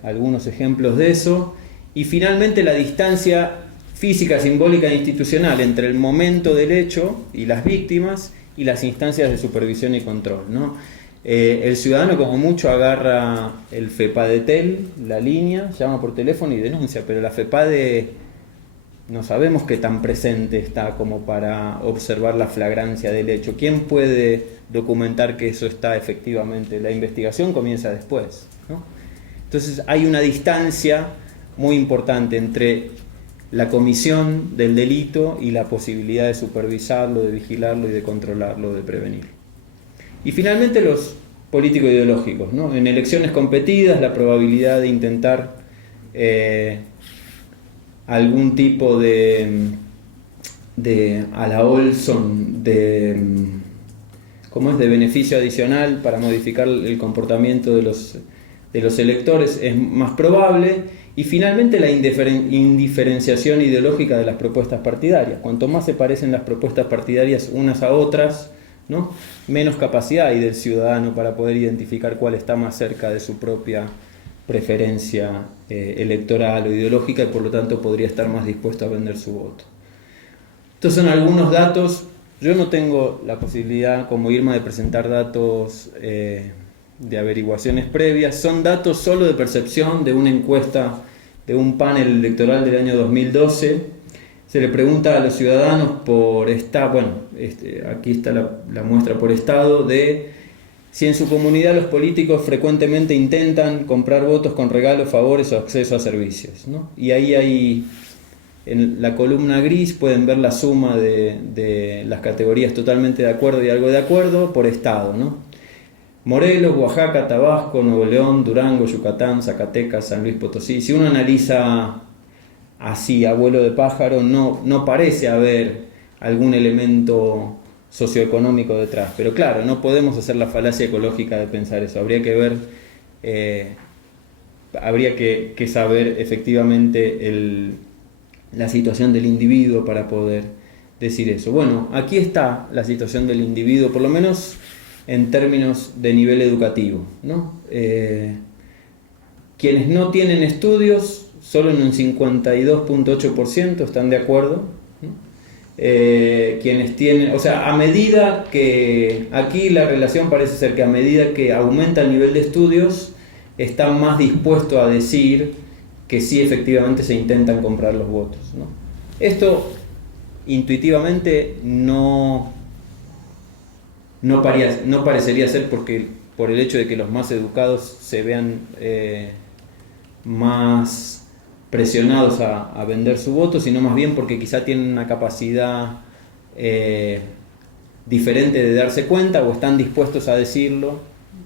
algunos ejemplos de eso. Y finalmente la distancia física, simbólica e institucional entre el momento del hecho y las víctimas y las instancias de supervisión y control, ¿no? El ciudadano como mucho agarra el FEPADETEL, la línea, llama por teléfono y denuncia, pero la FEPADE no sabemos qué tan presente está como para observar la flagrancia del hecho. ¿Quién puede documentar que eso está efectivamente? La investigación comienza después, ¿no? Entonces hay una distancia muy importante entre la comisión del delito y la posibilidad de supervisarlo, de vigilarlo y de controlarlo, de prevenirlo. Y finalmente los políticos ideológicos, ¿no? En elecciones competidas, la probabilidad de intentar algún tipo de a la Olson de beneficio adicional para modificar el comportamiento de los electores es más probable. Y finalmente la indiferenciación ideológica de las propuestas partidarias. Cuanto más se parecen las propuestas partidarias unas a otras, ¿no?, menos capacidad hay del ciudadano para poder identificar cuál está más cerca de su propia preferencia electoral o ideológica, y por lo tanto podría estar más dispuesto a vender su voto. Estos son algunos datos. Yo no tengo la posibilidad, como Irma, de presentar datos de averiguaciones previas. Son datos solo de percepción de una encuesta de un panel electoral del año 2012. Se le pregunta a los ciudadanos por aquí está la muestra por estado, de si en su comunidad los políticos frecuentemente intentan comprar votos con regalos, favores o acceso a servicios, ¿no? Y ahí hay, en la columna gris pueden ver la suma de las categorías totalmente de acuerdo y algo de acuerdo por estado, ¿no? Morelos, Oaxaca, Tabasco, Nuevo León, Durango, Yucatán, Zacatecas, San Luis Potosí. Si uno analiza así, a vuelo de pájaro, no parece haber algún elemento socioeconómico detrás. Pero claro, no podemos hacer la falacia ecológica de pensar eso. Habría que ver, habría que saber efectivamente la situación del individuo para poder decir eso. Bueno, aquí está la situación del individuo, por lo menos en términos de nivel educativo, ¿no? Quienes no tienen estudios, solo en un 52.8% están de acuerdo, ¿no? Quienes tienen, o sea, a medida que, aquí la relación parece ser que a medida que aumenta el nivel de estudios, están más dispuestos a decir que sí, efectivamente se intentan comprar los votos, ¿no? Esto intuitivamente no parecería ser por el hecho de que los más educados se vean más presionados a vender su voto, sino más bien porque quizá tienen una capacidad diferente de darse cuenta, o están dispuestos a decirlo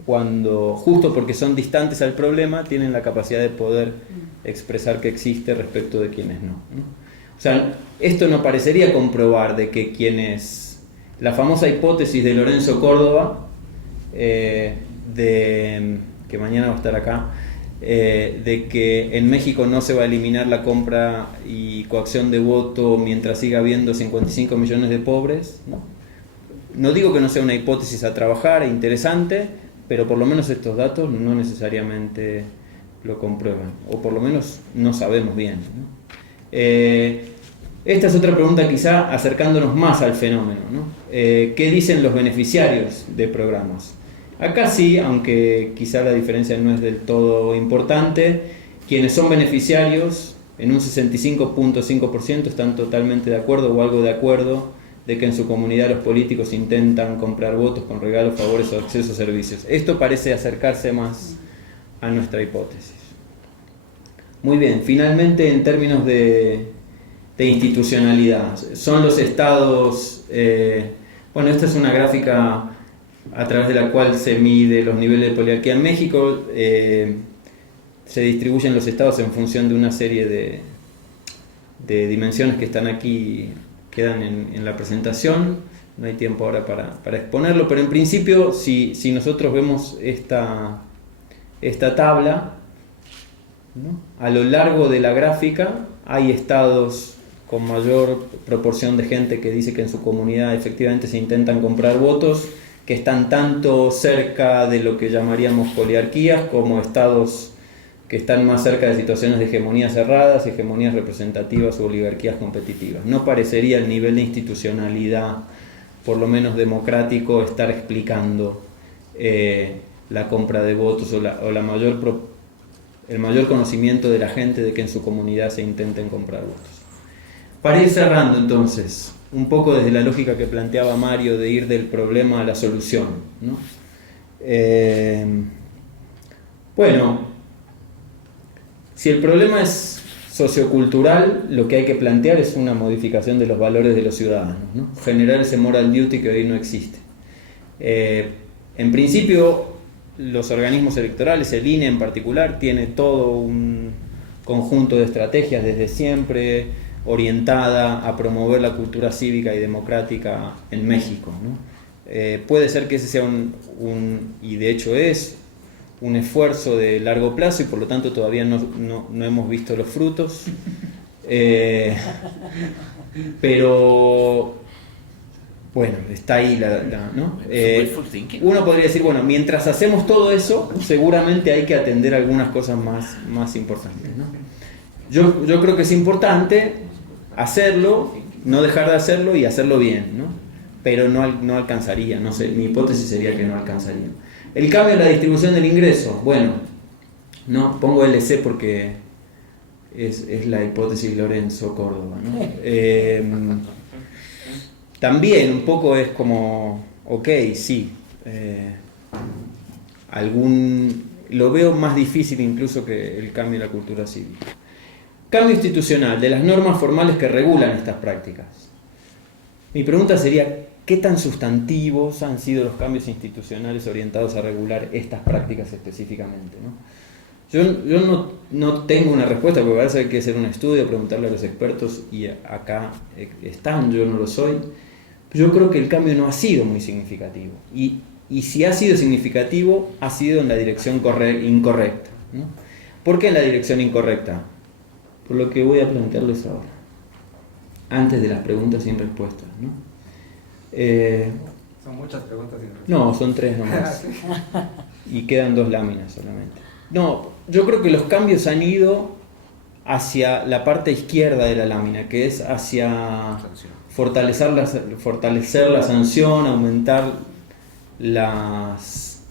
cuando, justo porque son distantes al problema, tienen la capacidad de poder expresar que existe respecto de quienes no, ¿no? O sea, esto no parecería comprobar de que quienes... La famosa hipótesis de Lorenzo Córdoba, que mañana va a estar acá, de que en México no se va a eliminar la compra y coacción de voto mientras siga habiendo 55 millones de pobres, ¿no? No digo que no sea una hipótesis a trabajar, interesante, pero por lo menos estos datos no necesariamente lo comprueban, o por lo menos no sabemos bien, ¿no? Esta es otra pregunta, quizá acercándonos más al fenómeno, ¿no? ¿Qué dicen los beneficiarios de programas? Acá sí, aunque quizá la diferencia no es del todo importante, quienes son beneficiarios en un 65.5% están totalmente de acuerdo o algo de acuerdo de que en su comunidad los políticos intentan comprar votos con regalos, favores o acceso a servicios. Esto parece acercarse más a nuestra hipótesis. Muy bien, finalmente en términos de institucionalidad, son los estados, esta es una gráfica a través de la cual se mide los niveles de poliarquía en México. Se distribuyen los estados en función de una serie de dimensiones que están aquí, quedan en la presentación. No hay tiempo ahora para exponerlo, pero en principio, si nosotros vemos esta tabla, ¿no?, a lo largo de la gráfica hay estados con mayor proporción de gente que dice que en su comunidad efectivamente se intentan comprar votos, que están tanto cerca de lo que llamaríamos poliarquías, como estados que están más cerca de situaciones de hegemonías cerradas, hegemonías representativas o oligarquías competitivas. No parecería el nivel de institucionalidad, por lo menos democrático, estar explicando la compra de votos o el mayor conocimiento de la gente de que en su comunidad se intenten comprar votos. Para ir cerrando entonces, un poco desde la lógica que planteaba Mario de ir del problema a la solución, ¿no? Si el problema es sociocultural, lo que hay que plantear es una modificación de los valores de los ciudadanos, ¿no? Generar ese moral duty que hoy no existe. En principio, los organismos electorales, el INE en particular, tiene todo un conjunto de estrategias desde siempre orientada a promover la cultura cívica y democrática en México, ¿no? Puede ser que ese sea y de hecho es, un esfuerzo de largo plazo y por lo tanto todavía no hemos visto los frutos. Pero bueno, está ahí ¿no? Uno podría decir, bueno, mientras hacemos todo eso, seguramente hay que atender algunas cosas más importantes, ¿no? Yo creo que es importante hacerlo, no dejar de hacerlo y hacerlo bien, ¿no? Pero no alcanzaría, no sé, mi hipótesis sería que no alcanzaría. El cambio en la distribución del ingreso, bueno, no pongo LC porque es la hipótesis Lorenzo Córdoba, ¿no? También un poco es como, ok, sí, lo veo más difícil incluso que el cambio en la cultura cívica. Cambio institucional de las normas formales que regulan estas prácticas. Mi pregunta sería, ¿qué tan sustantivos han sido los cambios institucionales orientados a regular estas prácticas específicamente, ¿no? Yo no tengo una respuesta, porque parece que hay que hacer un estudio, preguntarle a los expertos, y acá están, yo no lo soy. Yo creo que el cambio no ha sido muy significativo. Y si ha sido significativo, ha sido en la dirección incorrecta, ¿no? ¿Por qué en la dirección incorrecta? Por lo que voy a plantearles ahora, antes de las preguntas sin respuestas, ¿no? Son muchas preguntas sin respuestas. No, son 3 nomás. Y quedan 2 láminas solamente. No, yo creo que los cambios han ido hacia la parte izquierda de la lámina, que es hacia fortalecer la sanción, aumentar las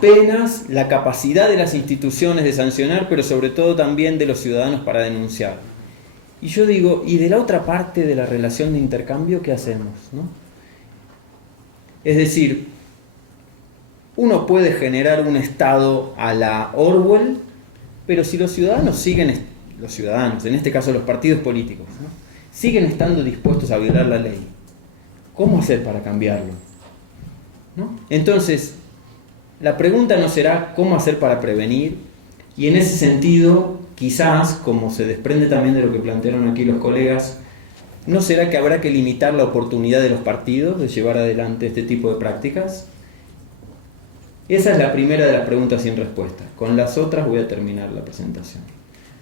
penas, la capacidad de las instituciones de sancionar, pero sobre todo también de los ciudadanos para denunciar. Y yo digo, ¿y de la otra parte de la relación de intercambio qué hacemos, ¿no? Es decir, uno puede generar un Estado a la Orwell, pero si los ciudadanos en este caso los partidos políticos, ¿no?, siguen estando dispuestos a violar la ley, ¿cómo hacer para cambiarlo? ¿No? Entonces, la pregunta no será cómo hacer para prevenir, y en ese sentido, quizás, como se desprende también de lo que plantearon aquí los colegas, ¿no será que habrá que limitar la oportunidad de los partidos de llevar adelante este tipo de prácticas? Esa es la primera de las preguntas sin respuesta. Con las otras voy a terminar la presentación.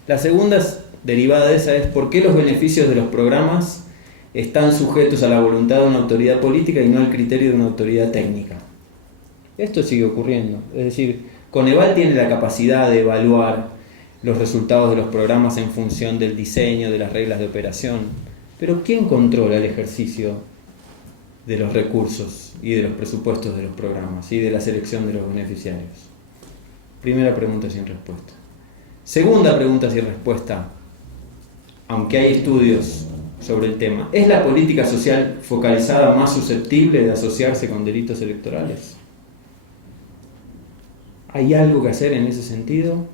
La segunda derivada de esa es ¿por qué los beneficios de los programas están sujetos a la voluntad de una autoridad política y no al criterio de una autoridad técnica? Esto sigue ocurriendo. Es decir, Coneval tiene la capacidad de evaluar los resultados de los programas en función del diseño, de las reglas de operación. Pero ¿quién controla el ejercicio de los recursos y de los presupuestos de los programas y de la selección de los beneficiarios? Primera pregunta sin respuesta. Segunda pregunta sin respuesta, aunque hay estudios sobre el tema. ¿Es la política social focalizada más susceptible de asociarse con delitos electorales? ¿Hay algo que hacer en ese sentido?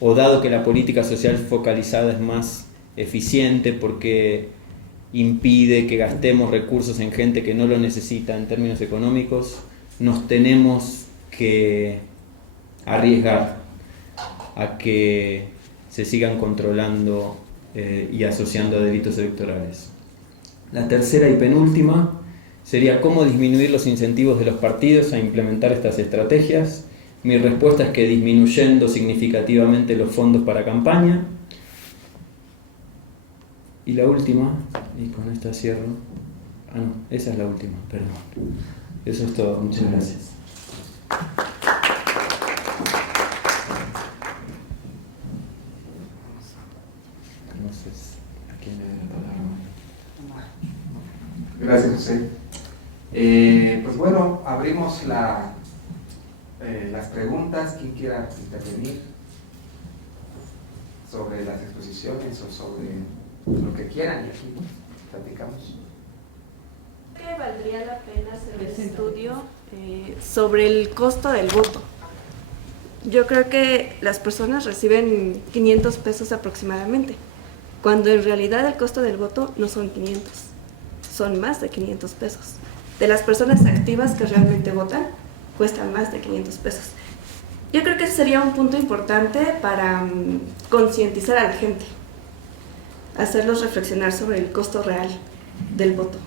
¿O dado que la política social focalizada es más eficiente porque impide que gastemos recursos en gente que no lo necesita en términos económicos, nos tenemos que arriesgar a que se sigan controlando y asociando a delitos electorales? La tercera y penúltima sería ¿cómo disminuir los incentivos de los partidos a implementar estas estrategias? Mi respuesta es que disminuyendo significativamente los fondos para campaña. Y la última, y con esta cierro. No, esa es la última, perdón. Eso es todo, muchas gracias. Entonces, ¿a quién le doy la palabra? Gracias, José. Pues bueno, abrimos las preguntas. Quien quiera intervenir sobre las exposiciones o sobre lo que quieran, y aquí platicamos. ¿Qué valdría la pena hacer un estudio sobre el costo del voto? yo creo que las personas reciben 500 pesos aproximadamente, cuando en realidad el costo del voto no son 500, son más de 500 pesos. De las personas activas que realmente votan, cuestan más de 500 pesos. Yo creo que ese sería un punto importante para concientizar a la gente, hacerlos reflexionar sobre el costo real del voto.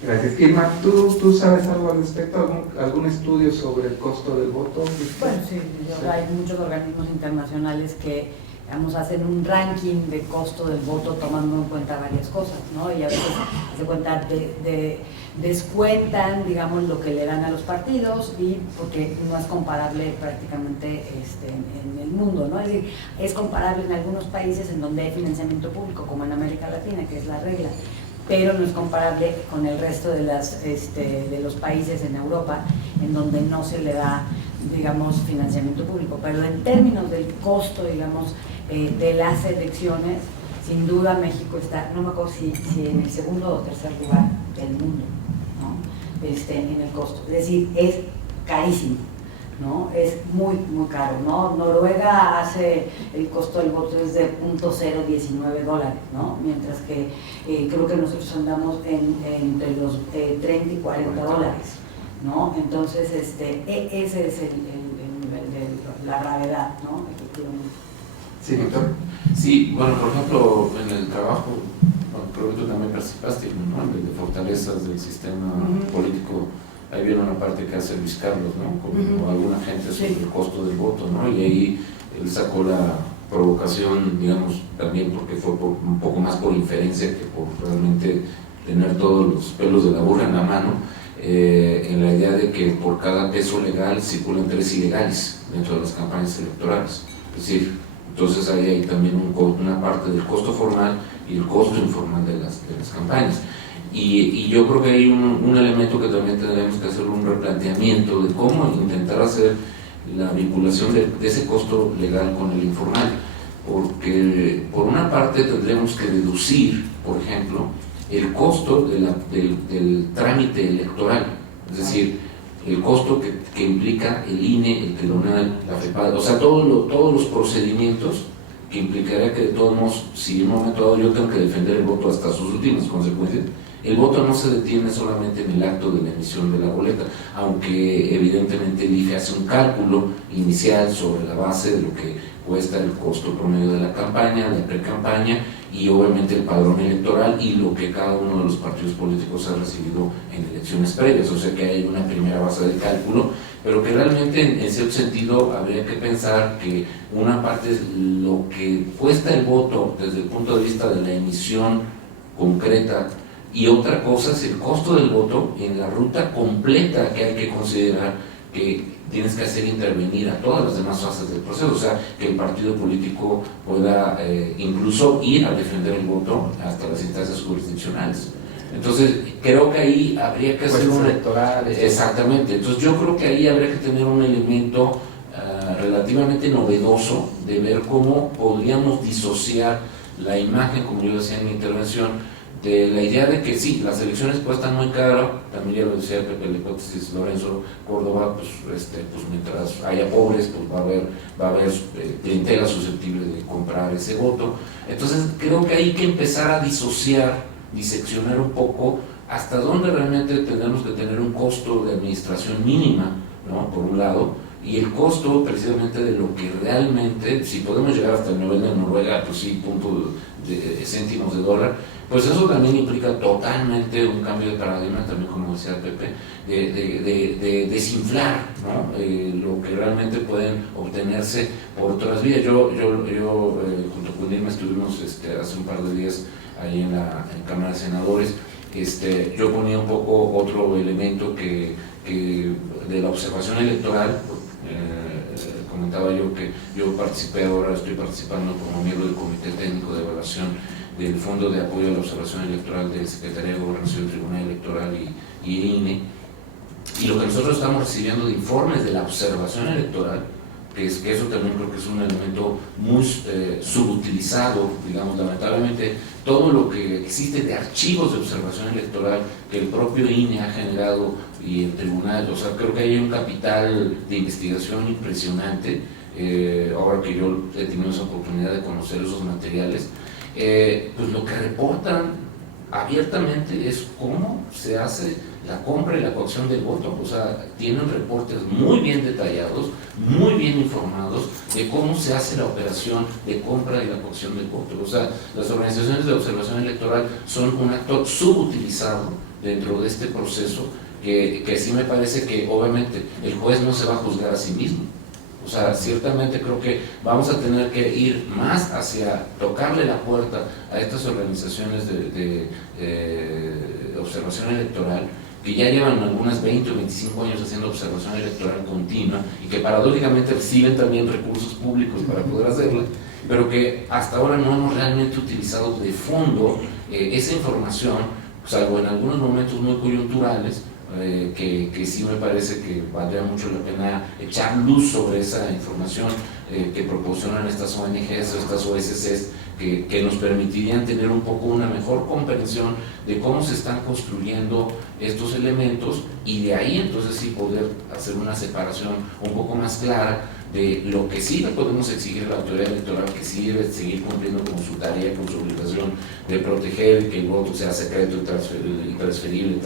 Gracias. Irma, ¿tú sabes algo al respecto? ¿Algún estudio sobre el costo del voto? Bueno, sí, hay muchos organismos internacionales que, digamos, hacen un ranking de costo del voto tomando en cuenta varias cosas, ¿no? Y a veces se cuenta descuentan, digamos, lo que le dan a los partidos, y porque no es comparable prácticamente en el mundo, ¿no? Es decir, es comparable en algunos países en donde hay financiamiento público, como en América Latina, que es la regla, pero no es comparable con el resto de los países en Europa, en donde no se le da, digamos, financiamiento público. Pero en términos del costo, digamos, de las elecciones, sin duda México está, no me acuerdo si en el segundo o tercer lugar del mundo, ¿no? En el costo. Es decir, es carísimo, ¿no? Es muy, muy caro, ¿no? Noruega hace el costo del voto es de $0.19, ¿no? Mientras que creo que nosotros andamos entre los 30 y $40, ¿no? Entonces, ese es el nivel de la gravedad, ¿no? Efectivamente. Sí, Víctor. Sí, bueno, por ejemplo, en el trabajo, bueno, creo que tú también participaste, ¿no? De fortalezas del sistema político. Ahí viene una parte que hace Luis Carlos, ¿no? Con alguna gente sobre el costo del voto, ¿no? Y ahí él sacó la provocación, digamos, también porque fue un poco más por inferencia que por realmente tener todos los pelos de la burra en la mano, en la idea de que por cada peso legal circulan 3 ilegales dentro de las campañas electorales. Es decir, entonces ahí hay también una parte del costo formal y el costo informal de las campañas. Y yo creo que hay un elemento que también tendremos que hacer un replanteamiento de cómo intentar hacer la vinculación de ese costo legal con el informal, porque por una parte tendremos que deducir, por ejemplo, el costo del trámite electoral, es decir, el costo que implica el INE, el tribunal, la FEPAD, o sea, todos los procedimientos que implicaría que de todos modos, si en un momento dado yo tengo que defender el voto hasta sus últimas consecuencias, el voto no se detiene solamente en el acto de la emisión de la boleta, aunque evidentemente el IFE hace un cálculo inicial sobre la base de lo que cuesta el costo promedio de la campaña, de la pre-campaña y obviamente el padrón electoral y lo que cada uno de los partidos políticos ha recibido en elecciones previas, o sea que hay una primera base de cálculo, pero que realmente en cierto sentido habría que pensar que una parte es lo que cuesta el voto desde el punto de vista de la emisión concreta y otra cosa es el costo del voto en la ruta completa que hay que considerar que tienes que hacer intervenir a todas las demás fases del proceso, o sea, que el partido político pueda incluso ir a defender el voto hasta las instancias jurisdiccionales. Entonces, creo que ahí habría que hacer un electoral. Exactamente, entonces yo creo que ahí habría que tener un elemento relativamente novedoso de ver cómo podríamos disociar la imagen, como yo decía en mi intervención, de la idea de que sí, las elecciones cuestan muy caro, también ya lo decía Pepe, la hipótesis Lorenzo Córdoba, pues mientras haya pobres, pues va a haber clientela susceptible de comprar ese voto. Entonces creo que hay que empezar a diseccionar un poco hasta dónde realmente tenemos que tener un costo de administración mínima, ¿no? Por un lado, y el costo precisamente de lo que realmente, si podemos llegar hasta el nivel de Noruega, pues sí, punto de céntimos de dólar, pues eso también implica totalmente un cambio de paradigma, también como decía Pepe, de desinflar, ¿no? Lo que realmente pueden obtenerse por otras vías. Yo junto con Irma estuvimos hace un par de días ahí en Cámara de Senadores. Yo ponía un poco otro elemento que de la observación electoral. Comentaba yo que yo estoy participando como miembro del Comité Técnico de Evaluación del Fondo de Apoyo a la Observación Electoral de Secretaría de Gobernación, Tribunal Electoral y INE, y lo que nosotros estamos recibiendo de informes de la observación electoral que eso también creo que es un elemento muy subutilizado, digamos, lamentablemente, todo lo que existe de archivos de observación electoral que el propio INE ha generado y el tribunal, o sea, creo que hay un capital de investigación impresionante, ahora que yo he tenido esa oportunidad de conocer esos materiales, pues lo que reportan abiertamente es cómo se hace la compra y la coacción del voto. O sea, tienen reportes muy bien detallados, muy bien informados de cómo se hace la operación de compra y la coacción del voto. O sea, las organizaciones de observación electoral son un actor subutilizado dentro de este proceso que sí me parece que obviamente el juez no se va a juzgar a sí mismo. O sea, ciertamente creo que vamos a tener que ir más hacia tocarle la puerta a estas organizaciones de observación electoral, que ya llevan algunas 20 o 25 años haciendo observación electoral continua y que paradójicamente reciben también recursos públicos para poder hacerla, pero que hasta ahora no hemos realmente utilizado de fondo esa información, salvo en algunos momentos muy coyunturales, que sí me parece que valdría mucho la pena echar luz sobre esa información que proporcionan estas ONGs o estas OSCs que nos permitirían tener un poco una mejor comprensión de cómo se están construyendo estos elementos y de ahí entonces sí poder hacer una separación un poco más clara de lo que sí le podemos exigir a la autoridad electoral, que sí debe seguir cumpliendo con su tarea, con su obligación de proteger que el voto sea secreto y transferible,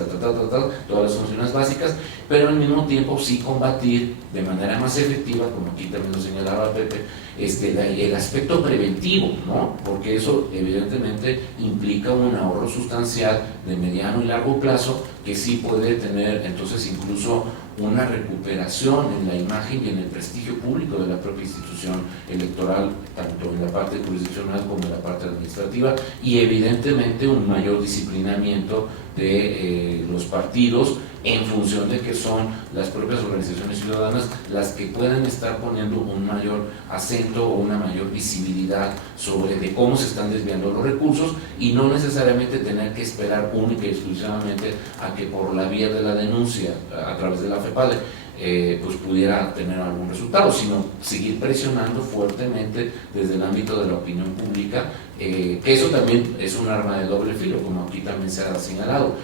todas las funciones básicas, pero al mismo tiempo sí combatir de manera más efectiva, como aquí también lo señalaba Pepe, el aspecto preventivo, ¿no? Porque eso evidentemente implica un ahorro sustancial de mediano y largo plazo que sí puede tener entonces incluso una recuperación en la imagen y en el prestigio público de la propia institución electoral, tanto en la parte jurisdiccional como en la parte administrativa, y evidentemente un mayor disciplinamiento de los partidos en función de que son las propias organizaciones ciudadanas las que pueden estar poniendo un mayor acento o una mayor visibilidad sobre de cómo se están desviando los recursos y no necesariamente tener que esperar única y exclusivamente a que por la vía de la denuncia a través de la FEPADE pues pudiera tener algún resultado, sino seguir presionando fuertemente desde el ámbito de la opinión pública, que eso también es un arma de doble filo, como aquí también se ha señalado.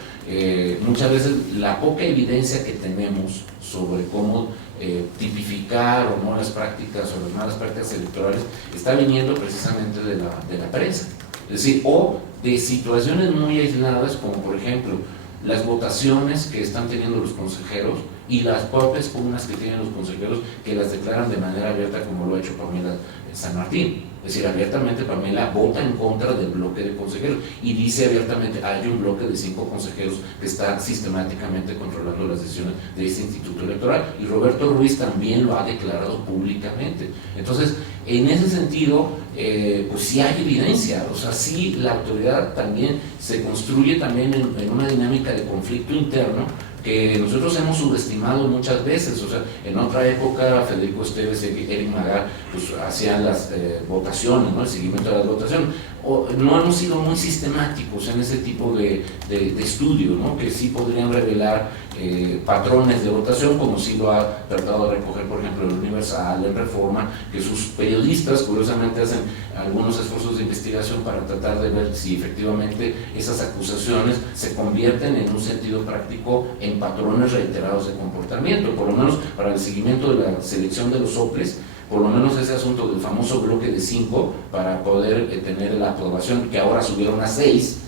Muchas veces la poca evidencia que tenemos sobre cómo tipificar o no las prácticas o las malas prácticas electorales está viniendo precisamente de la prensa, es decir, o de situaciones muy aisladas, como por ejemplo las votaciones que están teniendo los consejeros y las propias pugnas que tienen los consejeros que las declaran de manera abierta, como lo ha hecho Pamela San Martín. Es decir, abiertamente Pamela vota en contra del bloque de consejeros y dice abiertamente hay un bloque de 5 consejeros que está sistemáticamente controlando las decisiones de este instituto electoral, y Roberto Ruiz también lo ha declarado públicamente. Entonces, en ese sentido, pues sí hay evidencia, o sea, sí la autoridad también se construye también en una dinámica de conflicto interno que nosotros hemos subestimado muchas veces. O sea, en otra época Federico Esteves y Eric Magar pues hacían las votaciones, ¿no? El seguimiento de las votaciones. No hemos sido muy sistemáticos en ese tipo de estudios, ¿no? Que sí podrían revelar patrones de votación, como sí lo ha tratado de recoger, por ejemplo, el Universal, en Reforma, que sus periodistas curiosamente hacen algunos esfuerzos de investigación para tratar de ver si efectivamente esas acusaciones se convierten en un sentido práctico en patrones reiterados de comportamiento, por lo menos para el seguimiento de la selección de los soples, por lo menos ese asunto del famoso bloque de 5 para poder tener la aprobación, que ahora subieron a 6,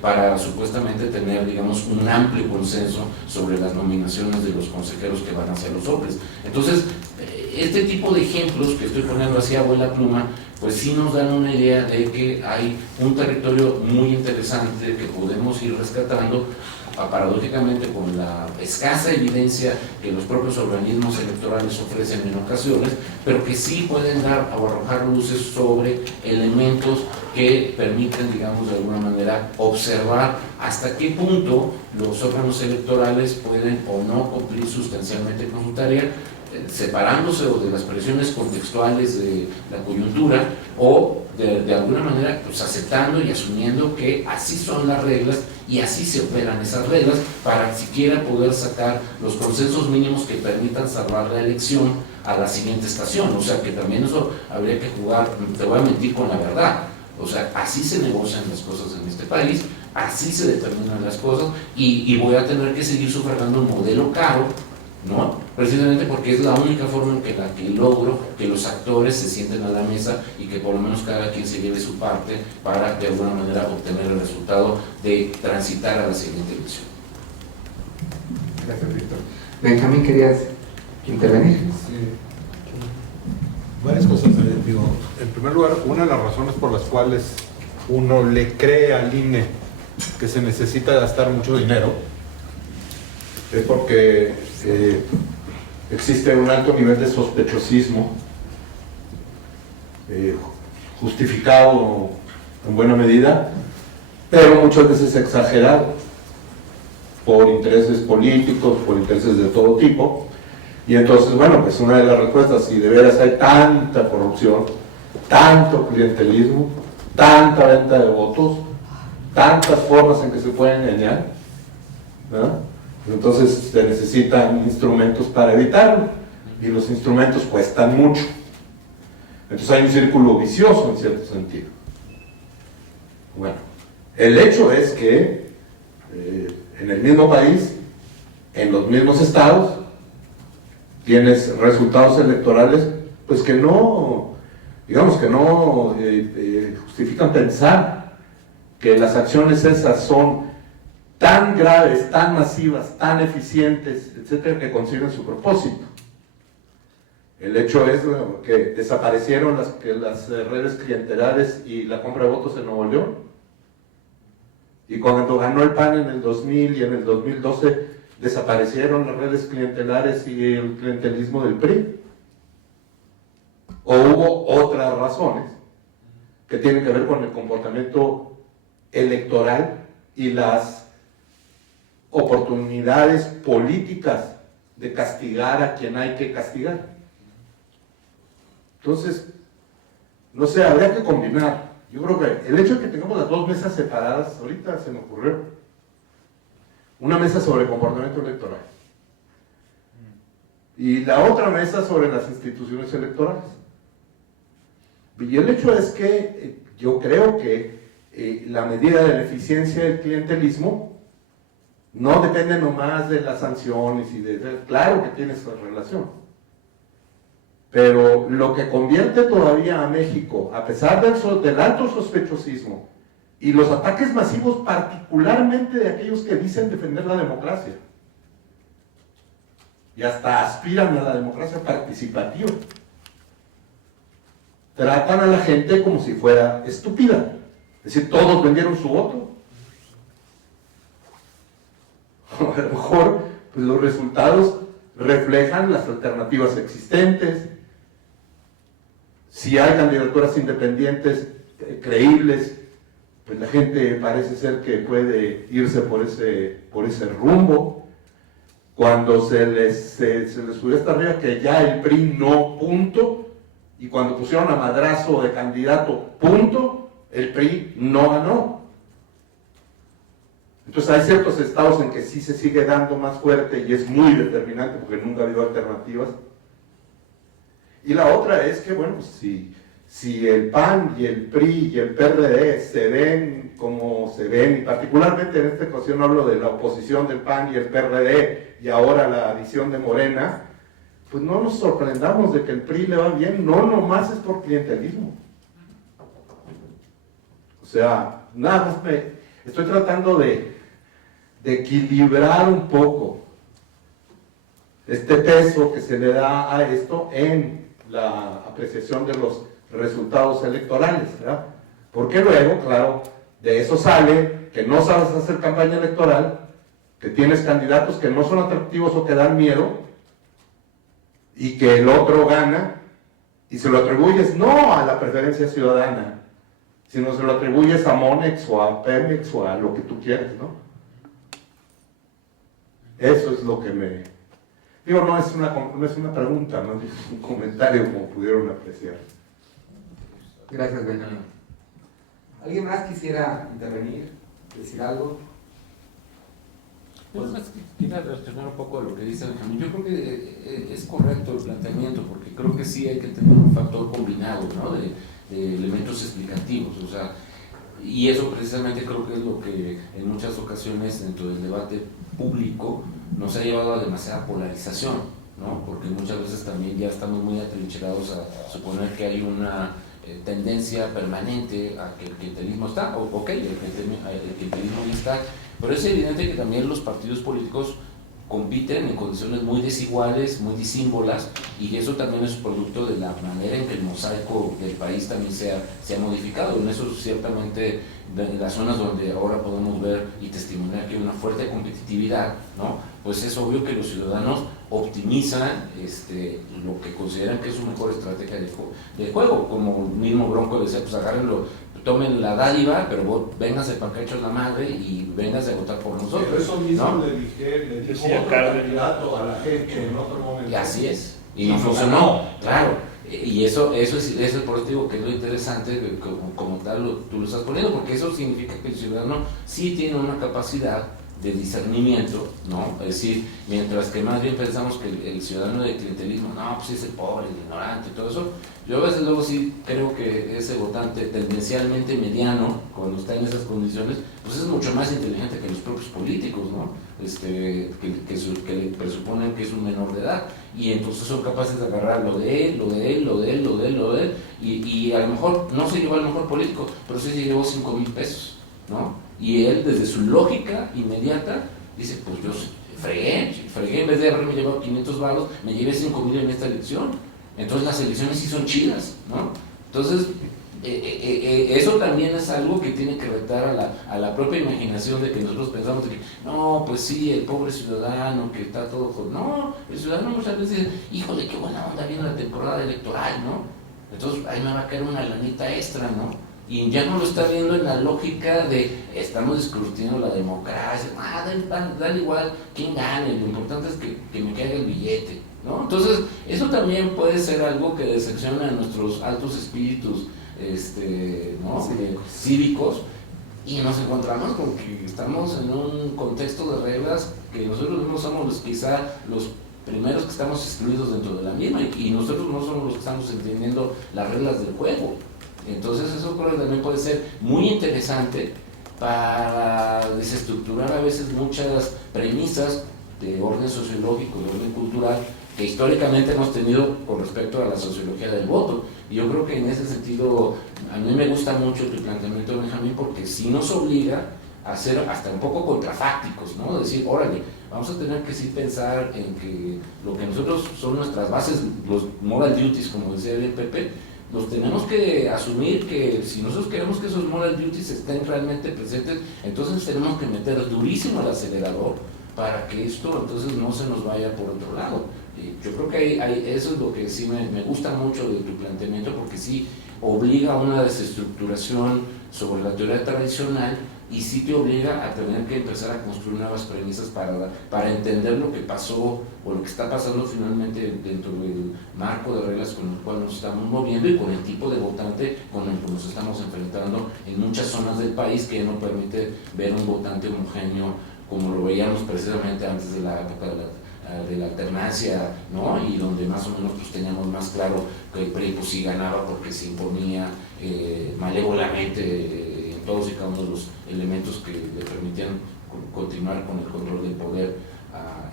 para supuestamente tener, digamos, un amplio consenso sobre las nominaciones de los consejeros que van hacia los soples. Entonces, este tipo de ejemplos que estoy poniendo así a vuela pluma, pues sí nos dan una idea de que hay un territorio muy interesante que podemos ir rescatando, paradójicamente con la escasa evidencia que los propios organismos electorales ofrecen en ocasiones, pero que sí pueden dar o arrojar luces sobre elementos que permiten, digamos, de alguna manera observar hasta qué punto los órganos electorales pueden o no cumplir sustancialmente con su tarea, separándose o de las presiones contextuales de la coyuntura, o de alguna manera pues aceptando y asumiendo que así son las reglas y así se operan esas reglas para siquiera poder sacar los consensos mínimos que permitan salvar la elección a la siguiente estación. O sea que también eso habría que jugar, te voy a mentir, con la verdad. O sea, así se negocian las cosas en este país, así se determinan las cosas, y voy a tener que seguir sufragando un modelo caro, ¿no? Precisamente porque es la única forma en la que logro que los actores se sienten a la mesa y que por lo menos cada quien se lleve su parte para de alguna manera obtener el resultado de transitar a la siguiente elección. Gracias, Víctor. Benjamín, ¿querías intervenir? Sí. Varias cosas. Digo, en primer lugar, una de las razones por las cuales uno le cree al INE que se necesita gastar mucho dinero es porque existe un alto nivel de sospechosismo, justificado en buena medida, pero muchas veces exagerado por intereses políticos, por intereses de todo tipo. Y entonces, bueno, pues una de las respuestas, si de veras hay tanta corrupción, tanto clientelismo, tanta venta de votos, tantas formas en que se pueden engañar, ¿verdad? Entonces se necesitan instrumentos para evitarlo, y los instrumentos cuestan mucho. Entonces hay un círculo vicioso en cierto sentido. Bueno, el hecho es que en el mismo país, en los mismos estados, tienes resultados electorales pues que no, digamos que no justifican pensar que las acciones esas son tan graves, tan masivas, tan eficientes, etcétera, que consiguen su propósito. El hecho es que desaparecieron las redes clientelares y la compra de votos en Nuevo León, y cuando ganó el PAN en el 2000 y en el 2012 desaparecieron las redes clientelares y el clientelismo del PRI. O hubo otras razones que tienen que ver con el comportamiento electoral y las oportunidades políticas de castigar a quien hay que castigar. Entonces, no sé, habría que combinar. Yo creo que el hecho de que tengamos las dos mesas separadas, ahorita se me ocurrió, una mesa sobre comportamiento electoral y la otra mesa sobre las instituciones electorales. Y el hecho es que yo creo que la medida de la eficiencia del clientelismo no depende nomás de las sanciones claro que tiene su relación, pero lo que convierte todavía a México, a pesar del alto sospechosismo y los ataques masivos, particularmente de aquellos que dicen defender la democracia y hasta aspiran a la democracia participativa, tratan a la gente como si fuera estúpida. Es decir, todos vendieron su voto. A lo mejor pues, los resultados reflejan las alternativas existentes. Si hay candidaturas independientes creíbles, pues la gente parece ser que puede irse por ese rumbo. Cuando se les subió hasta arriba que ya el PRI no, punto, y cuando pusieron a Madrazo de candidato, punto, el PRI no ganó. Entonces hay ciertos estados en que sí se sigue dando más fuerte y es muy determinante porque nunca ha habido alternativas. Y la otra es que, bueno, pues si el PAN y el PRI y el PRD se ven como se ven, y particularmente en esta ocasión hablo de la oposición del PAN y el PRD y ahora la adición de Morena, pues no nos sorprendamos de que el PRI le va bien, no nomás es por clientelismo. O sea, nada más estoy tratando de equilibrar un poco este peso que se le da a esto en la apreciación de los resultados electorales, ¿verdad? Porque luego, claro, de eso sale que no sabes hacer campaña electoral, que tienes candidatos que no son atractivos o que dan miedo, y que el otro gana, y se lo atribuyes no a la preferencia ciudadana, sino se lo atribuyes a Monex o a Pemex o a lo que tú quieras, ¿no? Eso es lo que Digo, no es una pregunta, no es un comentario como pudieron apreciar. Gracias, Benjamín. ¿Alguien más quisiera intervenir, decir algo? Yo más quisiera reaccionar un poco a lo que dice Benjamín. Yo creo que es correcto el planteamiento, porque creo que sí hay que tener un factor combinado, ¿no? de elementos explicativos, o sea, y eso precisamente creo que es lo que en muchas ocasiones dentro del debate público nos ha llevado a demasiada polarización, ¿no? Porque muchas veces también ya estamos muy atrincherados a suponer que hay una tendencia permanente a que el clientelismo está, ok, el clientelismo ya está, pero es evidente que también los partidos políticos compiten en condiciones muy desiguales, muy disímbolas, y eso también es producto de la manera en que el mosaico del país también se ha modificado. En eso ciertamente, en las zonas donde ahora podemos ver y testimoniar que hay una fuerte competitividad, ¿no? Pues es obvio que los ciudadanos optimizan lo que consideran que es su mejor estrategia de juego, como el mismo Bronco decía, pues agárrenlo, tomen la dádiva, pero vénganse para acá hechos la madre y vénganse a votar por nosotros. Pero eso mismo, ¿no? Le dijo otro candidato a la gente en otro momento. Y así es, y no funcionó, claro. Y eso es por eso digo que es lo interesante, como tal tú lo estás poniendo, porque eso significa que el ciudadano sí tiene una capacidad de discernimiento, ¿no? Es decir, mientras que más bien pensamos que el ciudadano de clientelismo, no, pues es el pobre, el ignorante y todo eso, yo a veces luego sí creo que ese votante tendencialmente mediano, cuando está en esas condiciones, pues es mucho más inteligente que los propios políticos, ¿no? Que le presuponen que es un menor de edad, y entonces son capaces de agarrar lo de él, y a lo mejor no se llevó al mejor político, pero sí se llevó 5,000 pesos, ¿no? Y él, desde su lógica inmediata, dice, pues yo fregué, en vez de haberme llevado 500 varos, me llevé 5,000 en esta elección. Entonces las elecciones sí son chidas, ¿no? Entonces, eso también es algo que tiene que retar a la propia imaginación de que nosotros pensamos de que, no, pues sí, el pobre ciudadano que está todo... No, el ciudadano muchas veces dice, híjole, qué buena onda viene la temporada electoral, ¿no? Entonces ahí me va a caer una lanita extra, ¿no? Y ya no lo está viendo en la lógica de estamos discutiendo la democracia, da igual quién gane, lo importante es que me caiga el billete, ¿no? Entonces, eso también puede ser algo que decepciona a nuestros altos espíritus ¿no? Cívicos, y nos encontramos con que estamos en un contexto de reglas que nosotros mismos somos quizá los primeros que estamos excluidos dentro de la misma, y nosotros no somos los que estamos entendiendo las reglas del juego. Entonces eso creo que también puede ser muy interesante para desestructurar a veces muchas premisas de orden sociológico, de orden cultural, que históricamente hemos tenido con respecto a la sociología del voto. Y yo creo que en ese sentido a mí me gusta mucho tu planteamiento, Benjamín, porque sí nos obliga a ser hasta un poco contrafácticos, ¿no? Decir, órale, vamos a tener que sí pensar en que lo que nosotros son nuestras bases, los moral duties, como decía el Pepe, los tenemos que asumir, que si nosotros queremos que esos moral duties estén realmente presentes, entonces tenemos que meter durísimo el acelerador para que esto entonces no se nos vaya por otro lado. Yo creo que eso es lo que sí me gusta mucho de tu planteamiento, porque sí obliga a una desestructuración sobre la teoría tradicional, y sí te obliga a tener que empezar a construir nuevas premisas para entender lo que pasó o lo que está pasando finalmente dentro del marco de reglas con el cual nos estamos moviendo y con el tipo de votante con el que nos estamos enfrentando en muchas zonas del país, que no permite ver un votante homogéneo como lo veíamos precisamente antes de la época de la alternancia, ¿no? Y donde más o menos pues teníamos más claro que el PRI pues sí ganaba porque se imponía malévolamente todos y cada uno de los elementos que le permitían continuar con el control del poder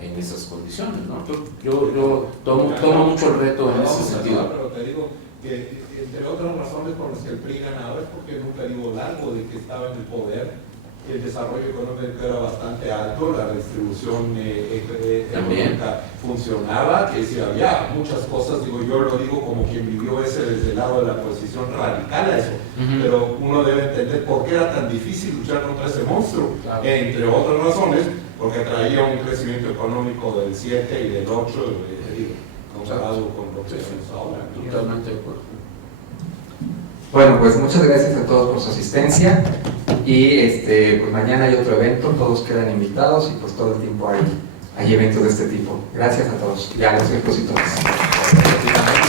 en esas condiciones, ¿no? Yo tomo mucho el reto en ese sentido. Pero te digo que entre otras razones por las que el PRI ganaba es porque en un periodo largo de que estaba en el poder, el desarrollo económico era bastante alto, la distribución económica funcionaba, que si había muchas cosas, digo, yo lo digo como quien vivió desde el lado de la posición radical a eso, pero uno debe entender por qué era tan difícil luchar contra ese monstruo, claro. Entre otras razones, porque traía un crecimiento económico del 7 y del 8, comparado con lo que tenemos ahora. Totalmente de acuerdo. Bueno, pues muchas gracias a todos por su asistencia, y pues mañana hay otro evento, todos quedan invitados, y pues todo el tiempo hay hay eventos de este tipo. Gracias a todos y a los expositores.